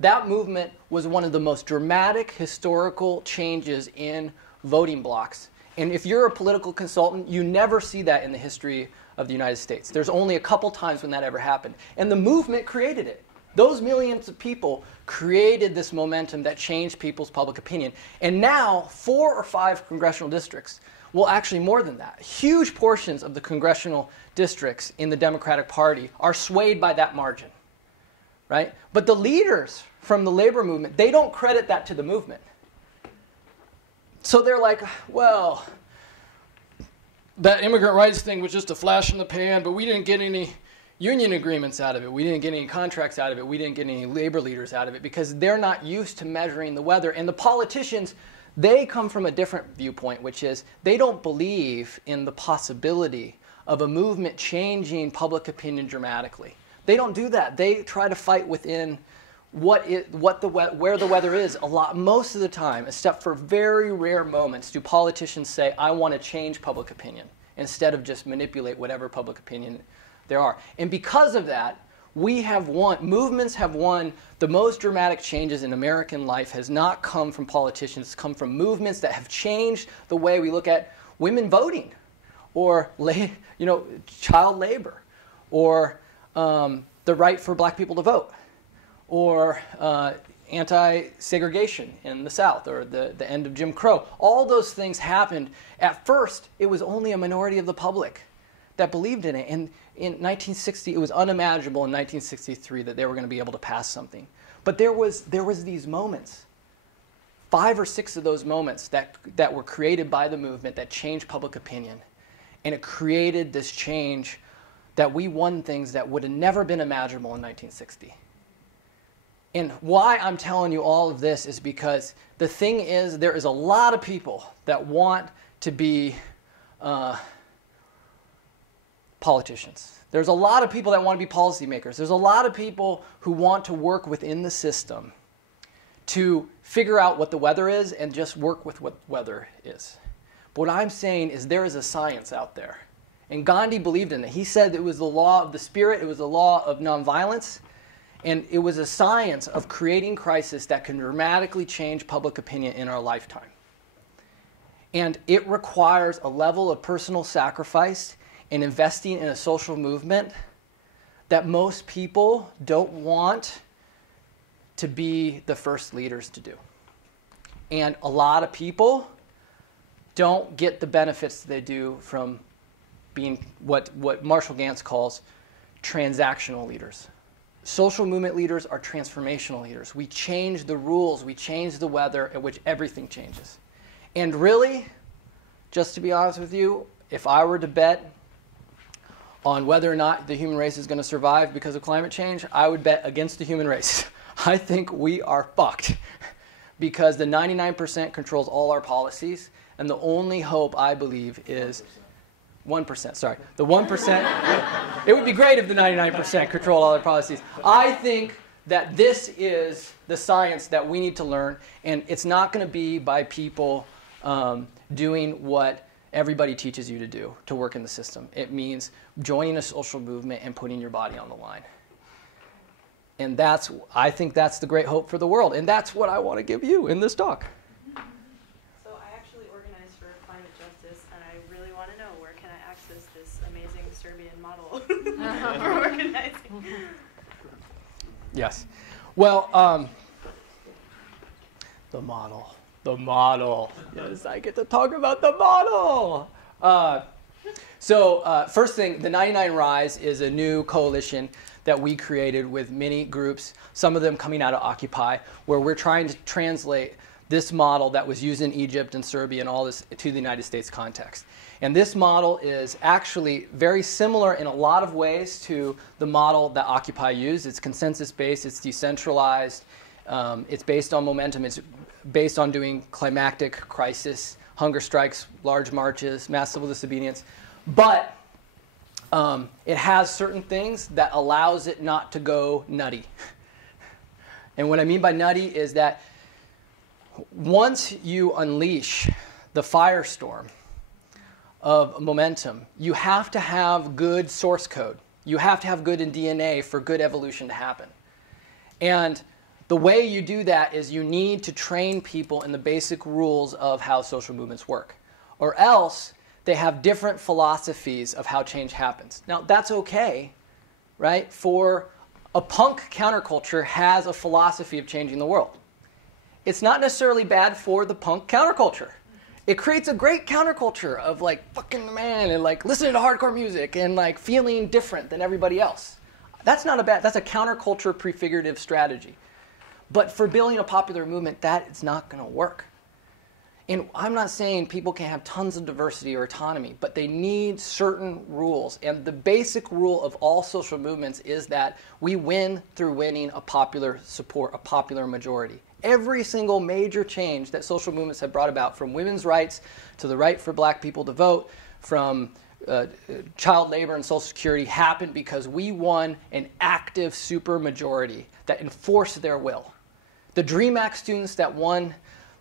That movement was one of the most dramatic historical changes in voting blocks. And if you're a political consultant, you never see that in the history of the United States. There's only a couple times when that ever happened. And the movement created it. Those millions of people created this momentum that changed people's public opinion. And now, 4 or 5 congressional districts, well, actually more than that, huge portions of the congressional districts in the Democratic Party are swayed by that margin, right? But the leaders from the labor movement, they don't credit that to the movement. So they're like, well, that immigrant rights thing was just a flash in the pan, but we didn't get any union agreements out of it. We didn't get any contracts out of it. We didn't get any labor leaders out of it because they're not used to measuring the weather. And the politicians, they come from a different viewpoint, which is they don't believe in the possibility of a movement changing public opinion dramatically. They don't do that. They try to fight within where the weather is. Most of the time, except for very rare moments, do politicians say, I want to change public opinion, instead of just manipulate whatever public opinion there are. And because of that, movements have won. The most dramatic changes in American life has not come from politicians, it's come from movements that have changed the way we look at women voting, or child labor, or the right for black people to vote, or anti-segregation in the South, or the end of Jim Crow. All those things happened. At first, it was only a minority of the public that believed in it. And in 1960, it was unimaginable in 1963 that they were going to be able to pass something. But there was these moments, 5 or 6 of those moments that were created by the movement that changed public opinion. And it created this change that we won things that would have never been imaginable in 1960. And why I'm telling you all of this is because the thing is, there is a lot of people that want to be politicians. There's a lot of people that want to be policymakers. There's a lot of people who want to work within the system to figure out what the weather is and just work with what weather is. But what I'm saying is there is a science out there. And Gandhi believed in it. He said it was the law of the spirit, it was the law of nonviolence, and it was a science of creating crisis that can dramatically change public opinion in our lifetime. And it requires a level of personal sacrifice and investing in a social movement that most people don't want to be the first leaders to do. And a lot of people don't get the benefits they do from being what Marshall Gantz calls transactional leaders. Social movement leaders are transformational leaders. We change the rules, we change the weather at which everything changes. And really, just to be honest with you, if I were to bet on whether or not the human race is going to survive because of climate change, I would bet against the human race. I think we are fucked because the 99% controls all our policies, and the only hope, I believe, is 1%, sorry. The 1%, it would be great if the 99% controlled all our policies. I think that this is the science that we need to learn, and it's not going to be by people doing what everybody teaches you to do to work in the system. It means joining a social movement and putting your body on the line. And I think that's the great hope for the world, and that's what I want to give you in this talk. So I actually organize for climate justice, and I really want to know, where can I access this amazing Serbian model for organizing? Yes. Well, the model. Yes, I get to talk about the model. So first thing, the 99 Rise is a new coalition that we created with many groups, some of them coming out of Occupy, where we're trying to translate this model that was used in Egypt and Serbia and all this to the United States context. And this model is actually very similar in a lot of ways to the model that Occupy used. It's consensus-based, it's decentralized, it's based on momentum, it's based on doing climactic crisis, hunger strikes, large marches, mass civil disobedience. But it has certain things that allows it not to go nutty. And what I mean by nutty is that once you unleash the firestorm of momentum, you have to have good source code. You have to have good in DNA for good evolution to happen. And the way you do that is you need to train people in the basic rules of how social movements work. Or else they have different philosophies of how change happens. Now, that's okay, right? For a punk counterculture has a philosophy of changing the world. It's not necessarily bad for the punk counterculture. It creates a great counterculture of like fucking the man and like listening to hardcore music and like feeling different than everybody else. That's not a bad, that's a counterculture prefigurative strategy. But for building a popular movement, that is not going to work. And I'm not saying people can have tons of diversity or autonomy, but they need certain rules. And the basic rule of all social movements is that we win through winning a popular support, a popular majority. Every single major change that social movements have brought about, from women's rights to the right for black people to vote, from child labor and Social Security, happened because we won an active supermajority that enforced their will. The DREAM Act students that won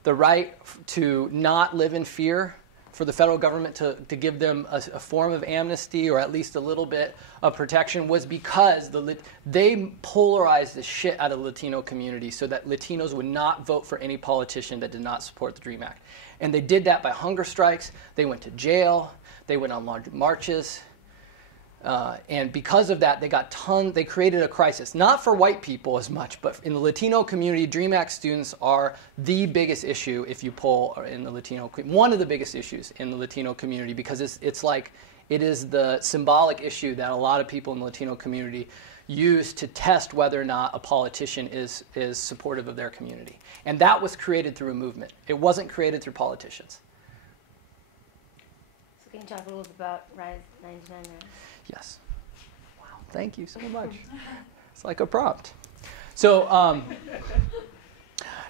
the right to not live in fear, for the federal government to give them a form of amnesty or at least a little bit of protection, was because they polarized the shit out of the Latino community so that Latinos would not vote for any politician that did not support the DREAM Act. And they did that by hunger strikes. They went to jail. They went on large marches. And because of that, they created a crisis. Not for white people as much, but in the Latino community, DREAM Act students are the biggest issue if you poll in the Latino, one of the biggest issues in the Latino community, because it's like, it is the symbolic issue that a lot of people in the Latino community use to test whether or not a politician is supportive of their community. And that was created through a movement. It wasn't created through politicians. So can you talk a little bit about Rise 99 Rise? Yes. Wow, thank you so much. It's like a prompt. So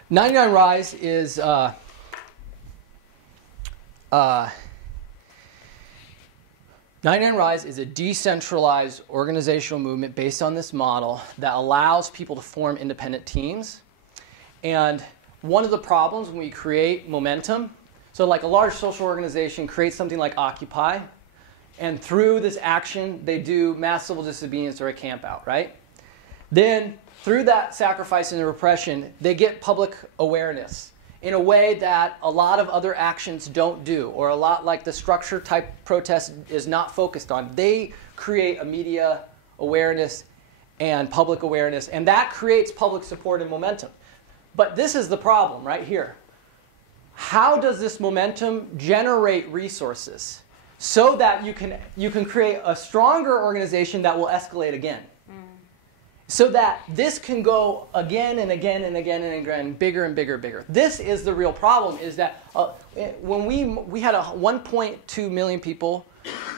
99 Rise is 99 Rise is a decentralized organizational movement based on this model that allows people to form independent teams. And one of the problems when we create momentum, so like a large social organization creates something like Occupy, and through this action, they do mass civil disobedience or a camp out, right? Then, through that sacrifice and the repression, they get public awareness in a way that a lot of other actions don't do, or a lot like the structure type protest is not focused on. They create a media awareness and public awareness, and that creates public support and momentum. But this is the problem right here. How does this momentum generate resources so that you can create a stronger organization that will escalate again? So that this can go again and again and again and again, bigger and bigger and bigger. This is the real problem, is that when we had 1.2 million people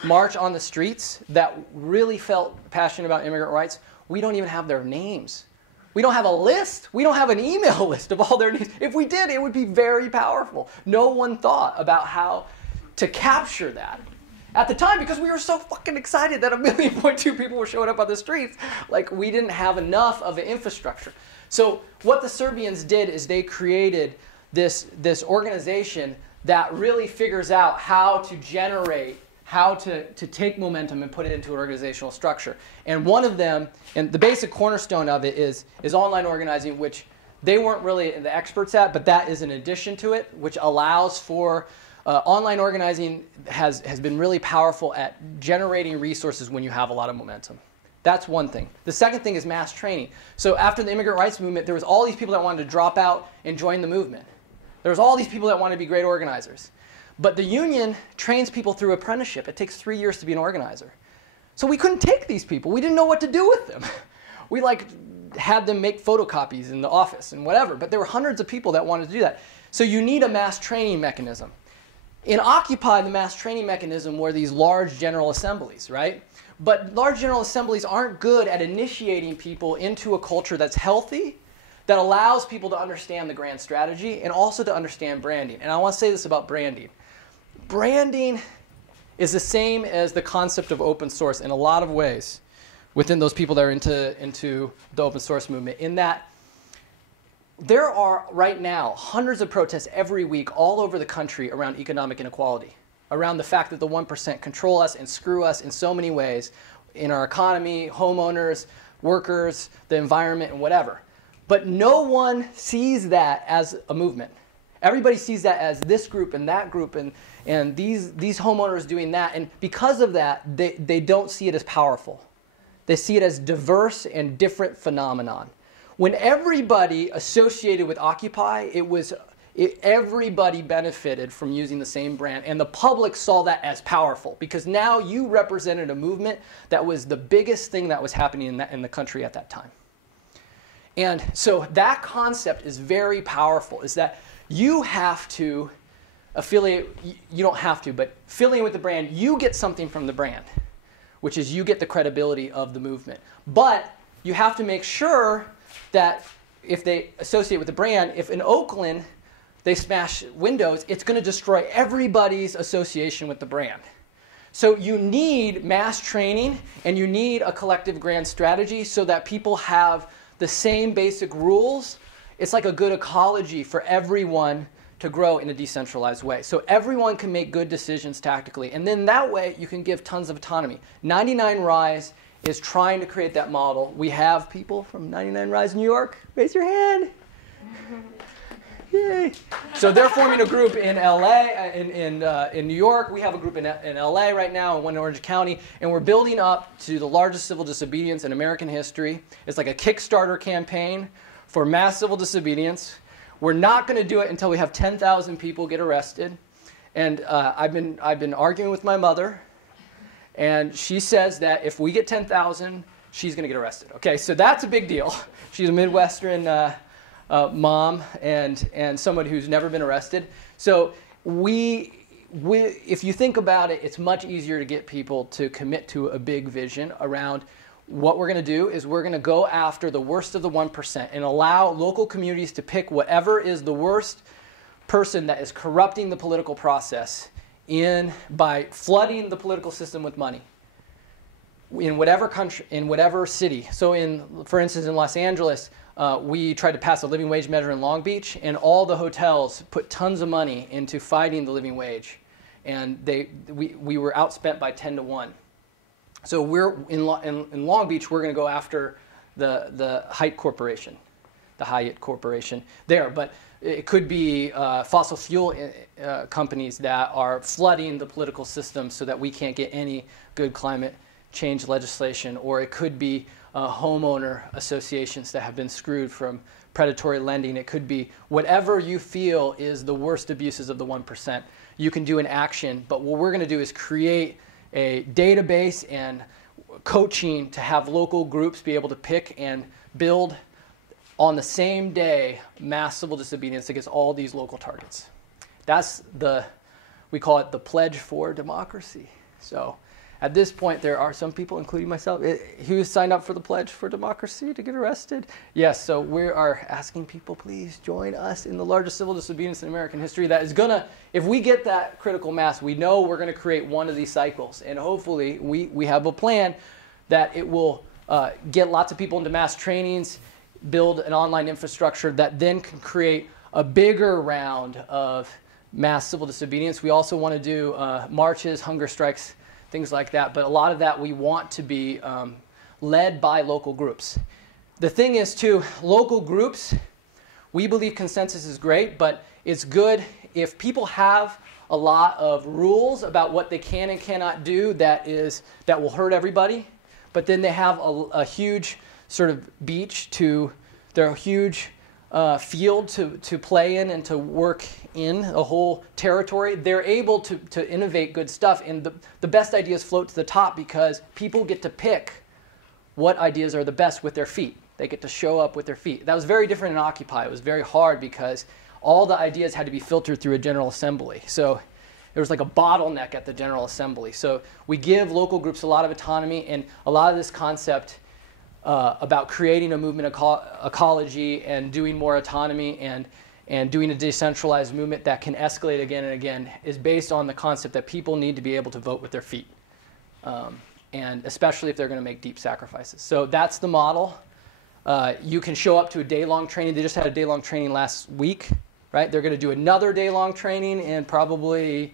march on the streets that really felt passionate about immigrant rights, we don't even have their names. We don't have a list. We don't have an email list of all their names. If we did, it would be very powerful. No one thought about how to capture that. At the time, because we were so fucking excited that 1.2 million people were showing up on the streets, like we didn't have enough of an infrastructure. So what the Serbians did is they created this organization that really figures out how to generate, how to take momentum and put it into an organizational structure. And one of them, and the basic cornerstone of it is online organizing, which they weren't really the experts at, but that is an addition to it, which allows for online organizing has been really powerful at generating resources when you have a lot of momentum. That's one thing. The second thing is mass training. So after the immigrant rights movement, there was all these people that wanted to drop out and join the movement. There was all these people that wanted to be great organizers. But the union trains people through apprenticeship. It takes 3 years to be an organizer. So we couldn't take these people. We didn't know what to do with them. We had them make photocopies in the office and whatever. But there were hundreds of people that wanted to do that. So you need a mass training mechanism. In Occupy, the mass training mechanism were these large general assemblies, right? But large general assemblies aren't good at initiating people into a culture that's healthy, that allows people to understand the grand strategy and also to understand branding. And I want to say this about branding. Branding is the same as the concept of open source in a lot of ways within those people that are into the open source movement, in that there are right now hundreds of protests every week all over the country around economic inequality, around the fact that the 1% control us and screw us in so many ways in our economy, homeowners, workers, the environment, and whatever. But no one sees that as a movement. Everybody sees that as this group and that group and these homeowners doing that. And because of that, they don't see it as powerful. They see it as diverse and different phenomenon. When everybody associated with Occupy, everybody benefited from using the same brand. And the public saw that as powerful because now you represented a movement that was the biggest thing that was happening in the country at that time. And so that concept is very powerful, is that you have to affiliate, you don't have to, but affiliate with the brand, you get something from the brand, which is you get the credibility of the movement. But you have to make sure that if they associate with the brand, if in Oakland they smash windows, it's going to destroy everybody's association with the brand. So you need mass training and you need a collective grand strategy so that people have the same basic rules. It's like a good ecology for everyone to grow in a decentralized way. So everyone can make good decisions tactically. And then that way you can give tons of autonomy. 99 Rise is trying to create that model. We have people from 99 Rise New York. Raise your hand. Yay. So they're forming a group in LA, in New York. We have a group in LA right now, and one in Orange County. And we're building up to the largest civil disobedience in American history. It's like a Kickstarter campaign for mass civil disobedience. We're not going to do it until we have 10,000 people get arrested. And I've been arguing with my mother. And she says that if we get 10,000, she's going to get arrested. Okay, so that's a big deal. She's a Midwestern mom and someone who's never been arrested. So if you think about it, it's much easier to get people to commit to a big vision around what we're going to do is we're going to go after the worst of the 1% and allow local communities to pick whatever is the worst person that is corrupting the political process by flooding the political system with money in whatever country, in whatever city. So for instance, in Los Angeles, we tried to pass a living wage measure in Long Beach, and all the hotels put tons of money into fighting the living wage. And we were outspent by 10 to 1. So we're in Long Beach, we're going to go after the Hyatt Corporation there. But it could be fossil fuel companies that are flooding the political system so that we can't get any good climate change legislation. Or it could be homeowner associations that have been screwed from predatory lending. It could be whatever you feel is the worst abuses of the 1%. You can do an action. But what we're going to do is create a database and coaching to have local groups be able to pick and build on the same day mass civil disobedience against all these local targets. We call it the pledge for democracy. So At this point, there are some people, including myself, who signed up for the Pledge for Democracy to get arrested. Yes, so we are asking people, please join us in the largest civil disobedience in American history. That is going to, if we get that critical mass, we know we're going to create one of these cycles. And hopefully we have a plan that it will get lots of people into mass trainings, build an online infrastructure that then can create a bigger round of mass civil disobedience. We also want to do marches, hunger strikes, things like that. But a lot of that we want to be led by local groups. The thing is, too, local groups, we believe consensus is great, but it's good if people have a lot of rules about what they can and cannot do that will hurt everybody, but then they have a huge sort of beach they're a huge field to play in and to work in, a whole territory. They're able to innovate good stuff, and the best ideas float to the top because people get to pick what ideas are the best with their feet. They get to show up with their feet. That was very different in Occupy. It was very hard because all the ideas had to be filtered through a General Assembly. So there was like a bottleneck at the General Assembly. So we give local groups a lot of autonomy, and a lot of this concept about creating a movement ecology and doing more autonomy and doing a decentralized movement that can escalate again and again is based on the concept that people need to be able to vote with their feet, and especially if they're going to make deep sacrifices. So that's the model. You can show up to a day-long training. They just had a day-long training last week, right? They're going to do another day-long training in probably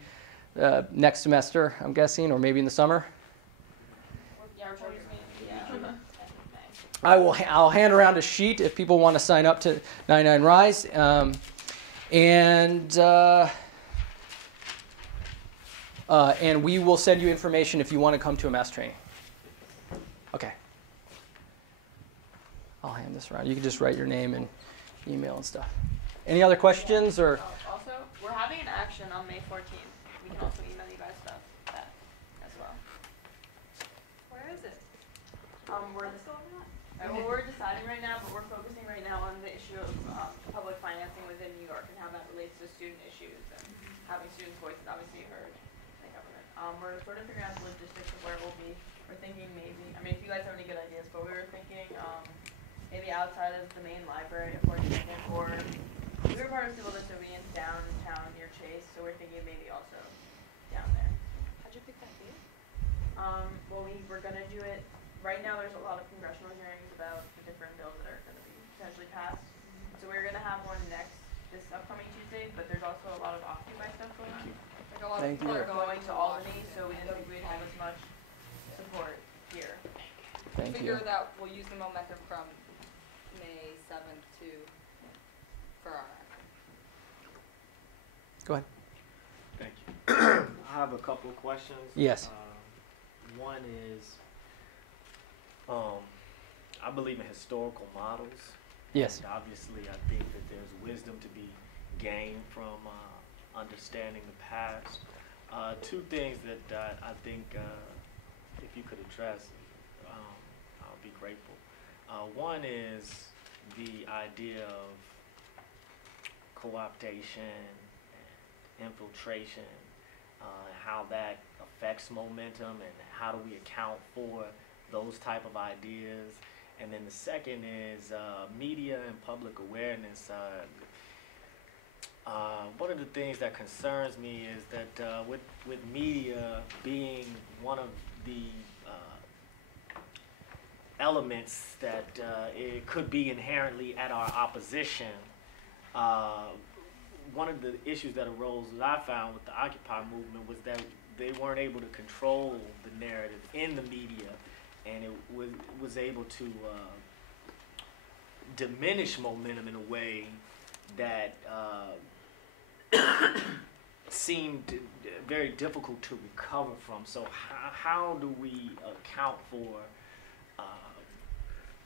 next semester, I'm guessing, or maybe in the summer. I'll hand around a sheet if people want to sign up to 99 Rise. And we will send you information if you want to come to a mass training. Okay. I'll hand this around. You can just write your name and email and stuff. Any other questions? Or Also, we're having an action on May 14th. We can also email you guys stuff as well. Where is it? We're deciding right now, but we're focusing right now on the issue of public financing within New York and how that relates to student issues and having students' voices obviously heard in the government. We're sort of figuring out the logistics of where it will be. We're thinking maybe, I mean, if you guys have any good ideas, but we were thinking maybe outside of the main library of 42nd, or we were part of civil disobedience downtown near Chase, so we're thinking maybe also down there. How'd you pick that date? Well, we're going to do it. Right now, there's a lot of congressional hearings about the different bills that are going to be potentially passed. So we're going to have one this upcoming Tuesday, but there's also a lot of Occupy stuff going on. Like a lot of people are going to Albany, so we didn't think we'd have as much support here. thank you. Figure that we'll use the momentum from May 7th for our action. Go ahead. Thank you. I have a couple of questions. Yes. One is, I believe in historical models. Yes. And obviously, I think that there's wisdom to be gained from understanding the past. Two things that I think, if you could address, I'll be grateful. One is the idea of co-optation and infiltration, how that affects momentum, and how do we account for those type of ideas. And then the second is media and public awareness. One of the things that concerns me is that with media being one of the elements that it could be inherently at our opposition, one of the issues that arose that I found with the Occupy movement was that they weren't able to control the narrative in the media, and it was able to diminish momentum in a way that seemed very difficult to recover from. So how do we account for,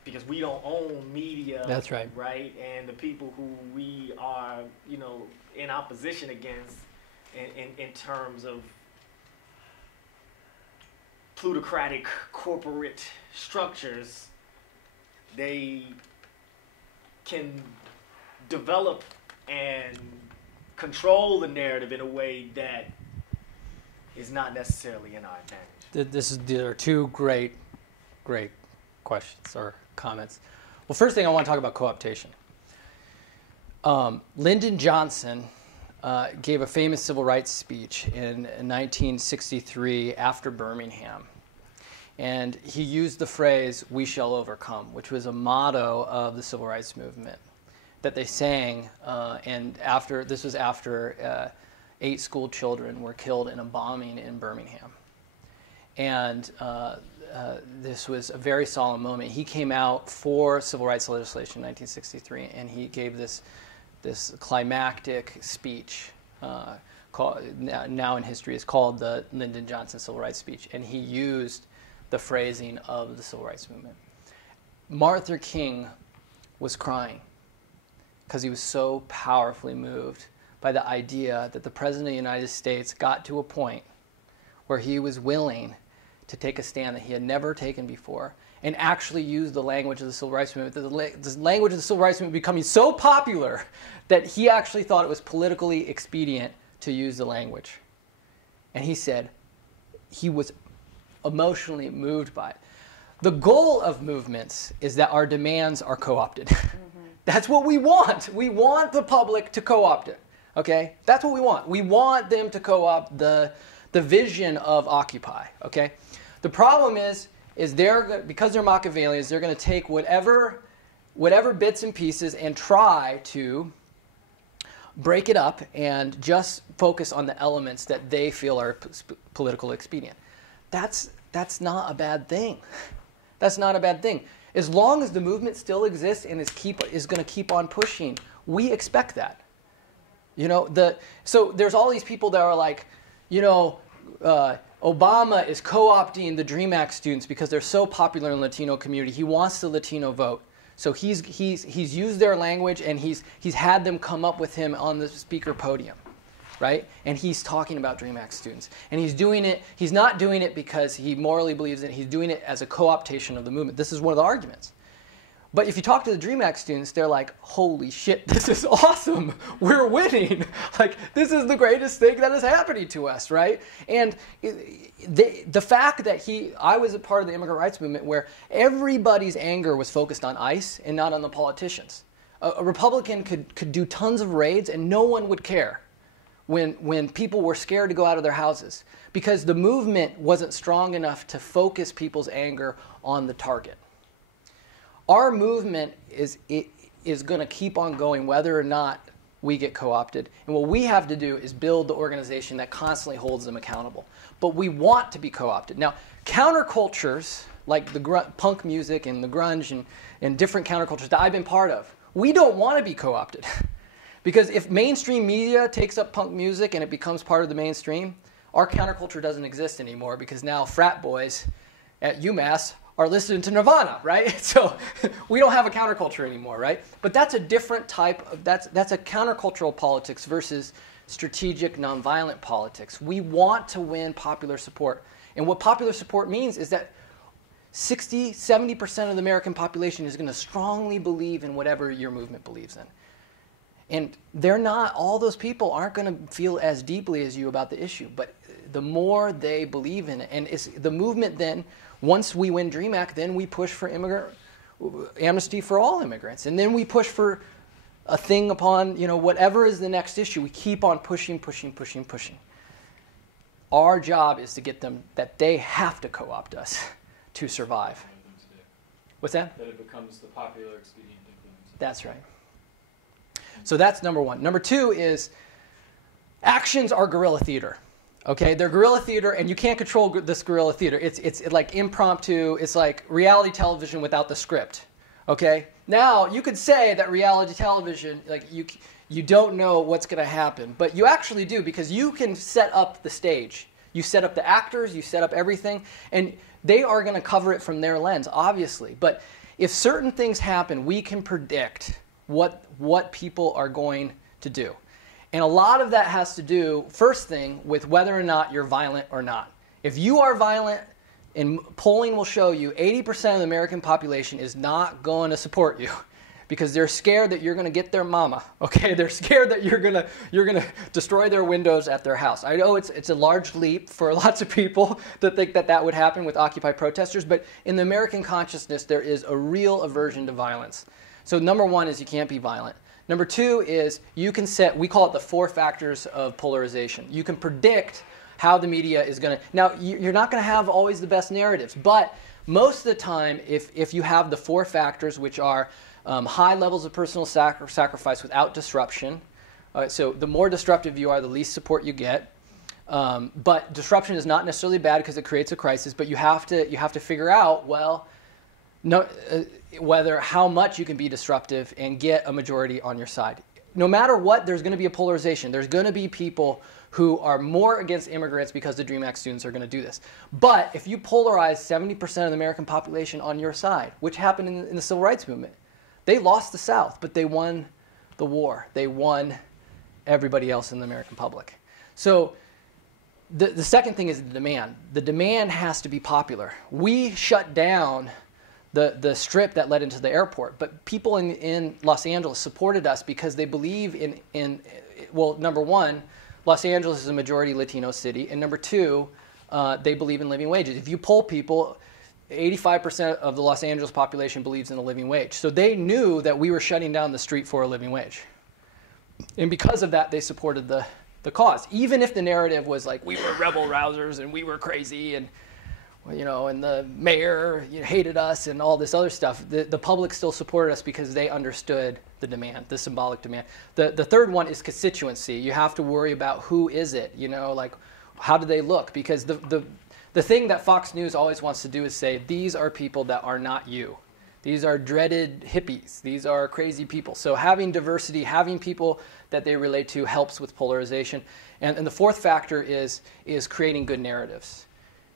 because we don't own media. That's right. Right? And the people who we are, in opposition against in terms of plutocratic corporate structures, they can develop and control the narrative in a way that is not necessarily in our advantage. These are two great questions or comments. Well, first thing I want to talk about co-optation. Lyndon Johnson gave a famous civil rights speech in 1963 after Birmingham. And he used the phrase, "We shall overcome," which was a motto of the civil rights movement that they sang. And this was after 8 school children were killed in a bombing in Birmingham. And this was a very solemn moment. He came out for civil rights legislation in 1963, and he gave this climactic speech, now in history is called the Lyndon Johnson Civil Rights Speech, and he used the phrasing of the civil rights movement. Martin Luther King was crying because he was so powerfully moved by the idea that the President of the United States got to a point where he was willing to take a stand that he had never taken before and actually use the language of the civil rights movement. The language of the civil rights movement becoming so popular that he actually thought it was politically expedient to use the language. And he said he was emotionally moved by it. The goal of movements is that our demands are co-opted. That's what we want. We want the public to co-opt it. Okay? That's what we want. We want them to co-opt the vision of Occupy. Okay? The problem is because they're Machiavellians, they're going to take whatever bits and pieces and try to break it up and just focus on the elements that they feel are political expedient. That's not a bad thing. That's not a bad thing. As long as the movement still exists and is going to keep on pushing, we expect that. So there's all these people that are like, Obama is co-opting the DREAM Act students because they're so popular in the Latino community. He wants the Latino vote. So he's used their language and he's had them come up with him on the speaker podium, right? And he's talking about DREAM Act students. And he's not doing it because he morally believes in it. He's doing it as a co-optation of the movement. This is one of the arguments. But if you talk to the DREAM Act students, they're like, holy shit, this is awesome. We're winning. Like, this is the greatest thing that is happening to us, right? And the fact that I was a part of the immigrant rights movement where everybody's anger was focused on ICE and not on the politicians. A Republican could do tons of raids and no one would care when people were scared to go out of their houses because the movement wasn't strong enough to focus people's anger on the target. Our movement is going to keep on going whether or not we get co-opted. And what we have to do is build the organization that constantly holds them accountable. But we want to be co-opted. Now, countercultures, like the punk music and the grunge and different countercultures that I've been part of, we don't want to be co-opted. Because if mainstream media takes up punk music and it becomes part of the mainstream, our counterculture doesn't exist anymore because now frat boys at UMass are listening to Nirvana, right? So we don't have a counterculture anymore, right? But that's a different type of, that's a countercultural politics versus strategic nonviolent politics. We want to win popular support. And what popular support means is that 60-70% of the American population is going to strongly believe in whatever your movement believes in. And all those people aren't going to feel as deeply as you about the issue. But the more they believe in it, and it's the movement then, once we win DREAM Act, then we push for amnesty for all immigrants. And then we push for a thing upon, whatever is the next issue. We keep on pushing. Our job is to get them that they have to co-opt us to survive. What's that? That it becomes the popular expedient thing. That's right. So that's number one. Number two is actions are guerrilla theater. Okay, they're guerrilla theater, and you can't control this guerrilla theater. It's like impromptu. It's like reality television without the script. Okay, now you could say that reality television, like you don't know what's going to happen, but you actually do because you can set up the stage. You set up the actors. You set up everything, and they are going to cover it from their lens, obviously. But if certain things happen, we can predict what people are going to do. And a lot of that has to do, first thing, with whether or not you're violent or not. If you are violent, and polling will show you 80% of the American population is not going to support you. because they're scared that you're going to get their mama. Okay, they're scared that you're going to destroy their windows at their house. I know it's a large leap for lots of people to think that that would happen with Occupy protesters, but in the American consciousness, there is a real aversion to violence. So number one is you can't be violent. Number two is you can set, we call it the 4 factors of polarization. You can predict how the media is going to, now you're not going to have always the best narratives, but most of the time if you have the 4 factors, which are high levels of personal sacrifice without disruption, so the more disruptive you are, the least support you get. But disruption is not necessarily bad because it creates a crisis, but you have to figure out, well, whether how much you can be disruptive and get a majority on your side. No matter what, there's going to be a polarization. There's going to be people who are more against immigrants because the DREAM Act students are going to do this. But if you polarize 70% of the American population on your side, which happened in the Civil Rights Movement, they lost the South, but they won the war. They won everybody else in the American public. So the second thing is the demand. The demand has to be popular. We shut down the strip that led into the airport, but people in Los Angeles supported us because they believe in well, number one, Los Angeles is a majority Latino city, and number two, they believe in living wages. If you poll people, 85% of the Los Angeles population believes in a living wage. So they knew that we were shutting down the street for a living wage. And because of that, they supported the cause. Even if the narrative was like, we were rebel rousers and we were crazy and, you know, and the mayor hated us and all this other stuff, the public still supported us because they understood the demand, the symbolic demand. The third one is constituency. You have to worry about who is it, you know, like how do they look? Because the thing that Fox News always wants to do is say, these are people that are not you. These are dreaded hippies. These are crazy people. So having diversity, having people that they relate to helps with polarization. And the fourth factor is creating good narratives.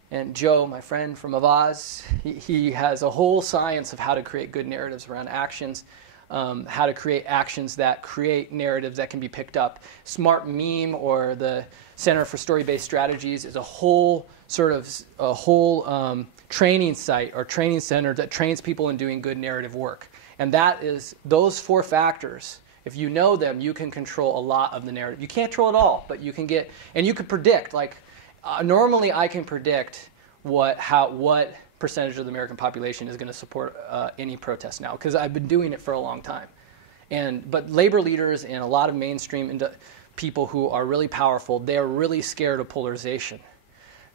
And Joe, my friend from Avaz, he has a whole science of how to create good narratives around actions, how to create actions that create narratives that can be picked up. Smart Meme, or the Center for Story-Based Strategies, is a whole training site or training center that trains people in doing good narrative work. And that is those 4 factors. If you know them, you can control a lot of the narrative. You can't control it all, but you can get, and you can predict, like, normally I can predict what percentage of the American population is going to support any protest now, because I've been doing it for a long time. But labor leaders and a lot of mainstream people who are really powerful, they're really scared of polarization.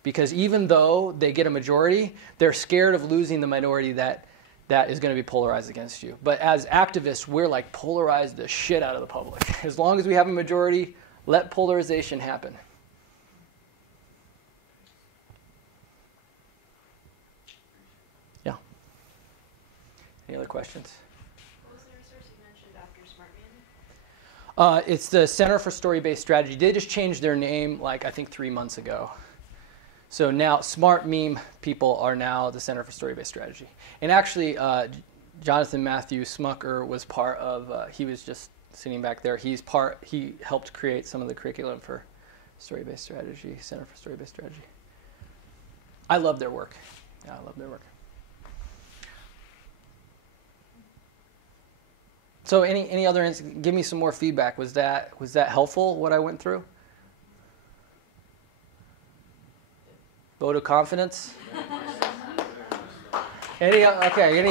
Because even though they get a majority, they're scared of losing the minority that is going to be polarized against you. But as activists, we're like, polarize the shit out of the public. As long as we have a majority, let polarization happen. Yeah. Any other questions? What was the resource you mentioned after Smart Meme? It's the Center for Story-Based Strategy. They just changed their name, like, I think 3 months ago. So now Smart Meme people are now the Center for Story-Based Strategy. And actually, Jonathan Matthew Smucker was part of, he was just sitting back there. He helped create some of the curriculum for Story-Based Strategy, Center for Story-Based Strategy. I love their work. Yeah, I love their work. So any other, give me some more feedback. Was that helpful, what I went through? Vote of confidence? Any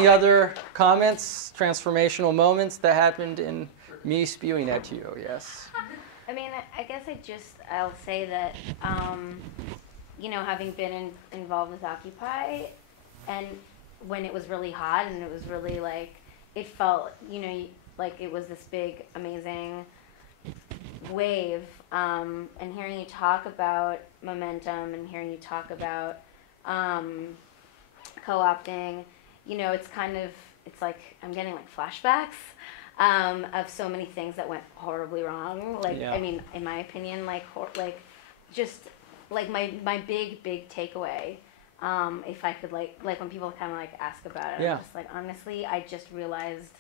other comments, transformational moments that happened in me spewing at you? Yes. I mean, I guess I'll say that, having been involved with Occupy, and when it was really hot and it was really like, it felt, like it was this big, amazing wave, and hearing you talk about momentum and hearing you talk about co-opting, it's like I'm getting like flashbacks of so many things that went horribly wrong. Like, yeah. I mean, in my opinion, my big takeaway, if I could like when people kind of like ask about it, yeah. I'm just like, honestly, I just realized,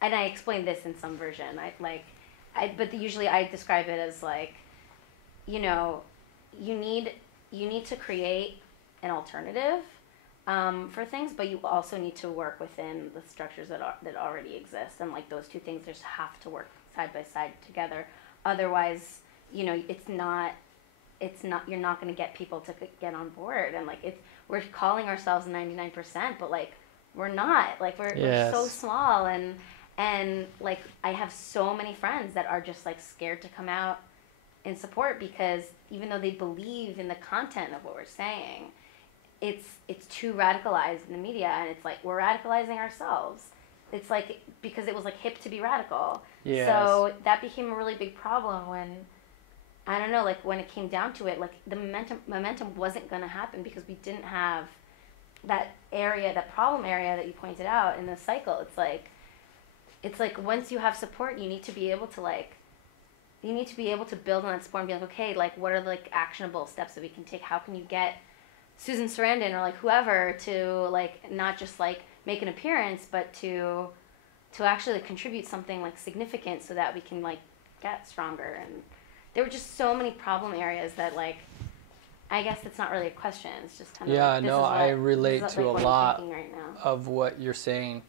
and I explained this in some version, but usually I describe it as like, you need to create an alternative for things, but you also need to work within the structures that already exist, and like those two things just have to work side by side together. Otherwise, you're not going to get people to get on board, and like we're calling ourselves 99%, but like we're not, like we're so small, and like I have so many friends that are just like scared to come out in support, because even though they believe in the content of what we're saying, it's too radicalized in the media, and it's like we're radicalizing ourselves. It's like, because it was like hip to be radical. Yes. So that became a really big problem when, I don't know, like when it came down to it, like the momentum wasn't going to happen because we didn't have that area, that problem area that you pointed out in the cycle. It's like once you have support, you need to be able to build on that support and be like, okay, like what are the like actionable steps that we can take? How can you get Susan Sarandon or like whoever to like not just like make an appearance, but to actually contribute something like significant so that we can like get stronger. And there were just so many problem areas that like, I guess it's not really a question. It's just kind of Yeah, like, no, I relate to a lot right now. of what you're saying.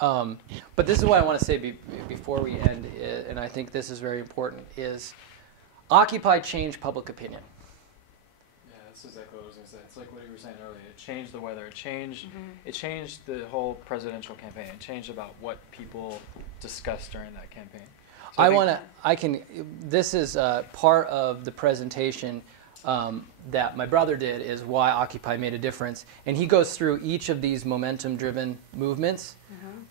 But this is what I want to say before we end, and I think this is very important, is Occupy changed public opinion. Yeah, that's exactly what I was going to say. It's like what you were saying earlier. It changed the weather. It changed the whole presidential campaign. It changed about what people discussed during that campaign. So this is part of the presentation that my brother did, is why Occupy made a difference. And he goes through each of these momentum-driven movements,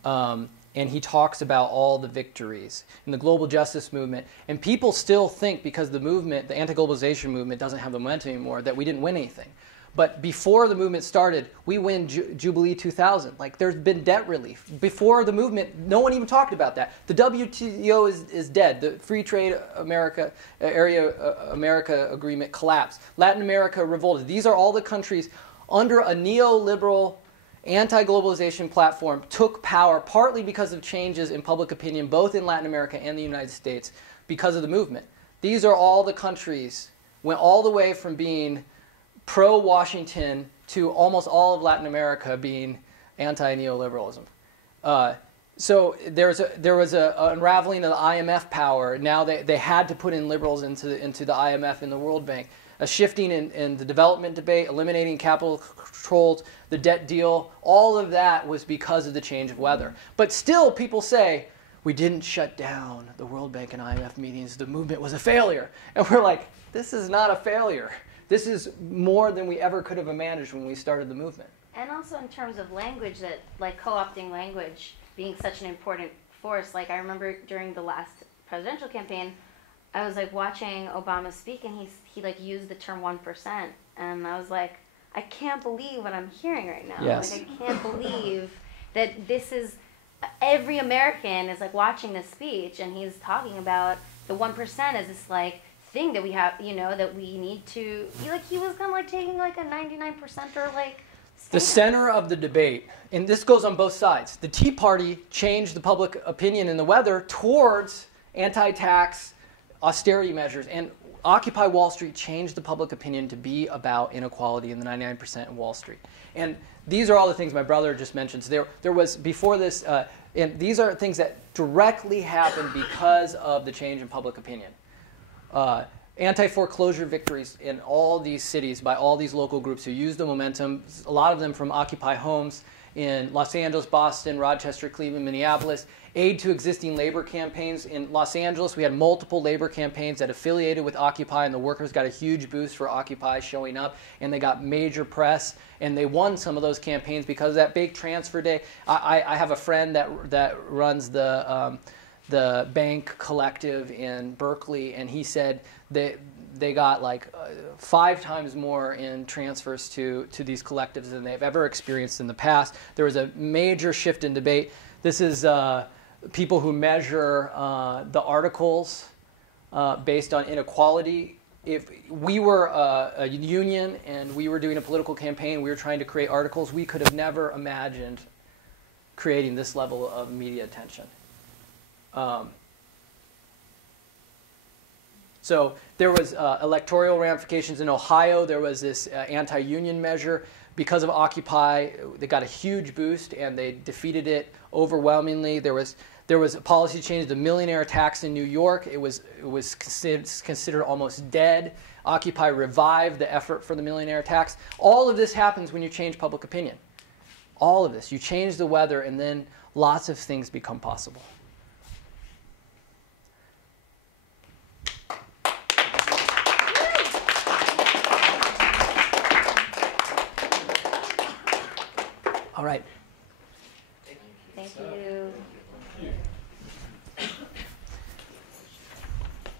and he talks about all the victories in the global justice movement. And people still think, because the movement, the anti-globalization movement, doesn't have the momentum anymore, that we didn't win anything. But before the movement started, we win Jubilee 2000. Like, there's been debt relief. Before the movement, no one even talked about that. The WTO is dead. The Free Trade America Agreement collapsed. Latin America revolted. These are all the countries under a neoliberal anti-globalization platform took power, partly because of changes in public opinion, both in Latin America and the United States, because of the movement. These are all the countries, went all the way from being pro-Washington to almost all of Latin America being anti-neoliberalism. So there was a unraveling of the IMF power. Now they had to put in liberals into the IMF and the World Bank. A shifting in the development debate, eliminating capital controls, the debt deal, all of that was because of the change of weather. But still, people say, we didn't shut down the World Bank and IMF meetings. The movement was a failure. And we're like, this is not a failure. This is more than we ever could have imagined when we started the movement. And also in terms of language, that like co-opting language being such an important force. Like I remember during the last presidential campaign, I was like watching Obama speak, and he like used the term 1%, and I was like, I can't believe what I'm hearing right now. Yes. Like I can't believe that this is, every American is like watching this speech, and he's talking about the 1% as this like thing that we have, that we need to, he was kind of like taking like a 99%er like stand. The center of the debate, and this goes on both sides, the Tea Party changed the public opinion in the weather towards anti-tax austerity measures, and Occupy Wall Street changed the public opinion to be about inequality in the 99% in Wall Street. And these are all the things my brother just mentioned. So there was, before this, and these are things that directly happened because of the change in public opinion. Anti-foreclosure victories in all these cities by all these local groups who used the momentum, a lot of them from Occupy Homes in Los Angeles, Boston, Rochester, Cleveland, Minneapolis. Aid to existing labor campaigns in Los Angeles. We had multiple labor campaigns that affiliated with Occupy, and the workers got a huge boost for Occupy showing up, and they got major press, and they won some of those campaigns because of that big transfer day. I have a friend that runs the Bank Collective in Berkeley, and he said they got like 5 times more in transfers to these collectives than they've ever experienced in the past. There was a major shift in debate. This is people who measure the articles based on inequality. If we were a union and we were doing a political campaign, we were trying to create articles, we could have never imagined creating this level of media attention. So there was electoral ramifications in Ohio. There was this anti-union measure. because of Occupy, they got a huge boost and they defeated it overwhelmingly. There was a policy change, the millionaire tax in New York. It was considered almost dead. Occupy revived the effort for the millionaire tax. All of this happens when you change public opinion. All of this. You change the weather and then lots of things become possible. All right. Thank you. Thank you.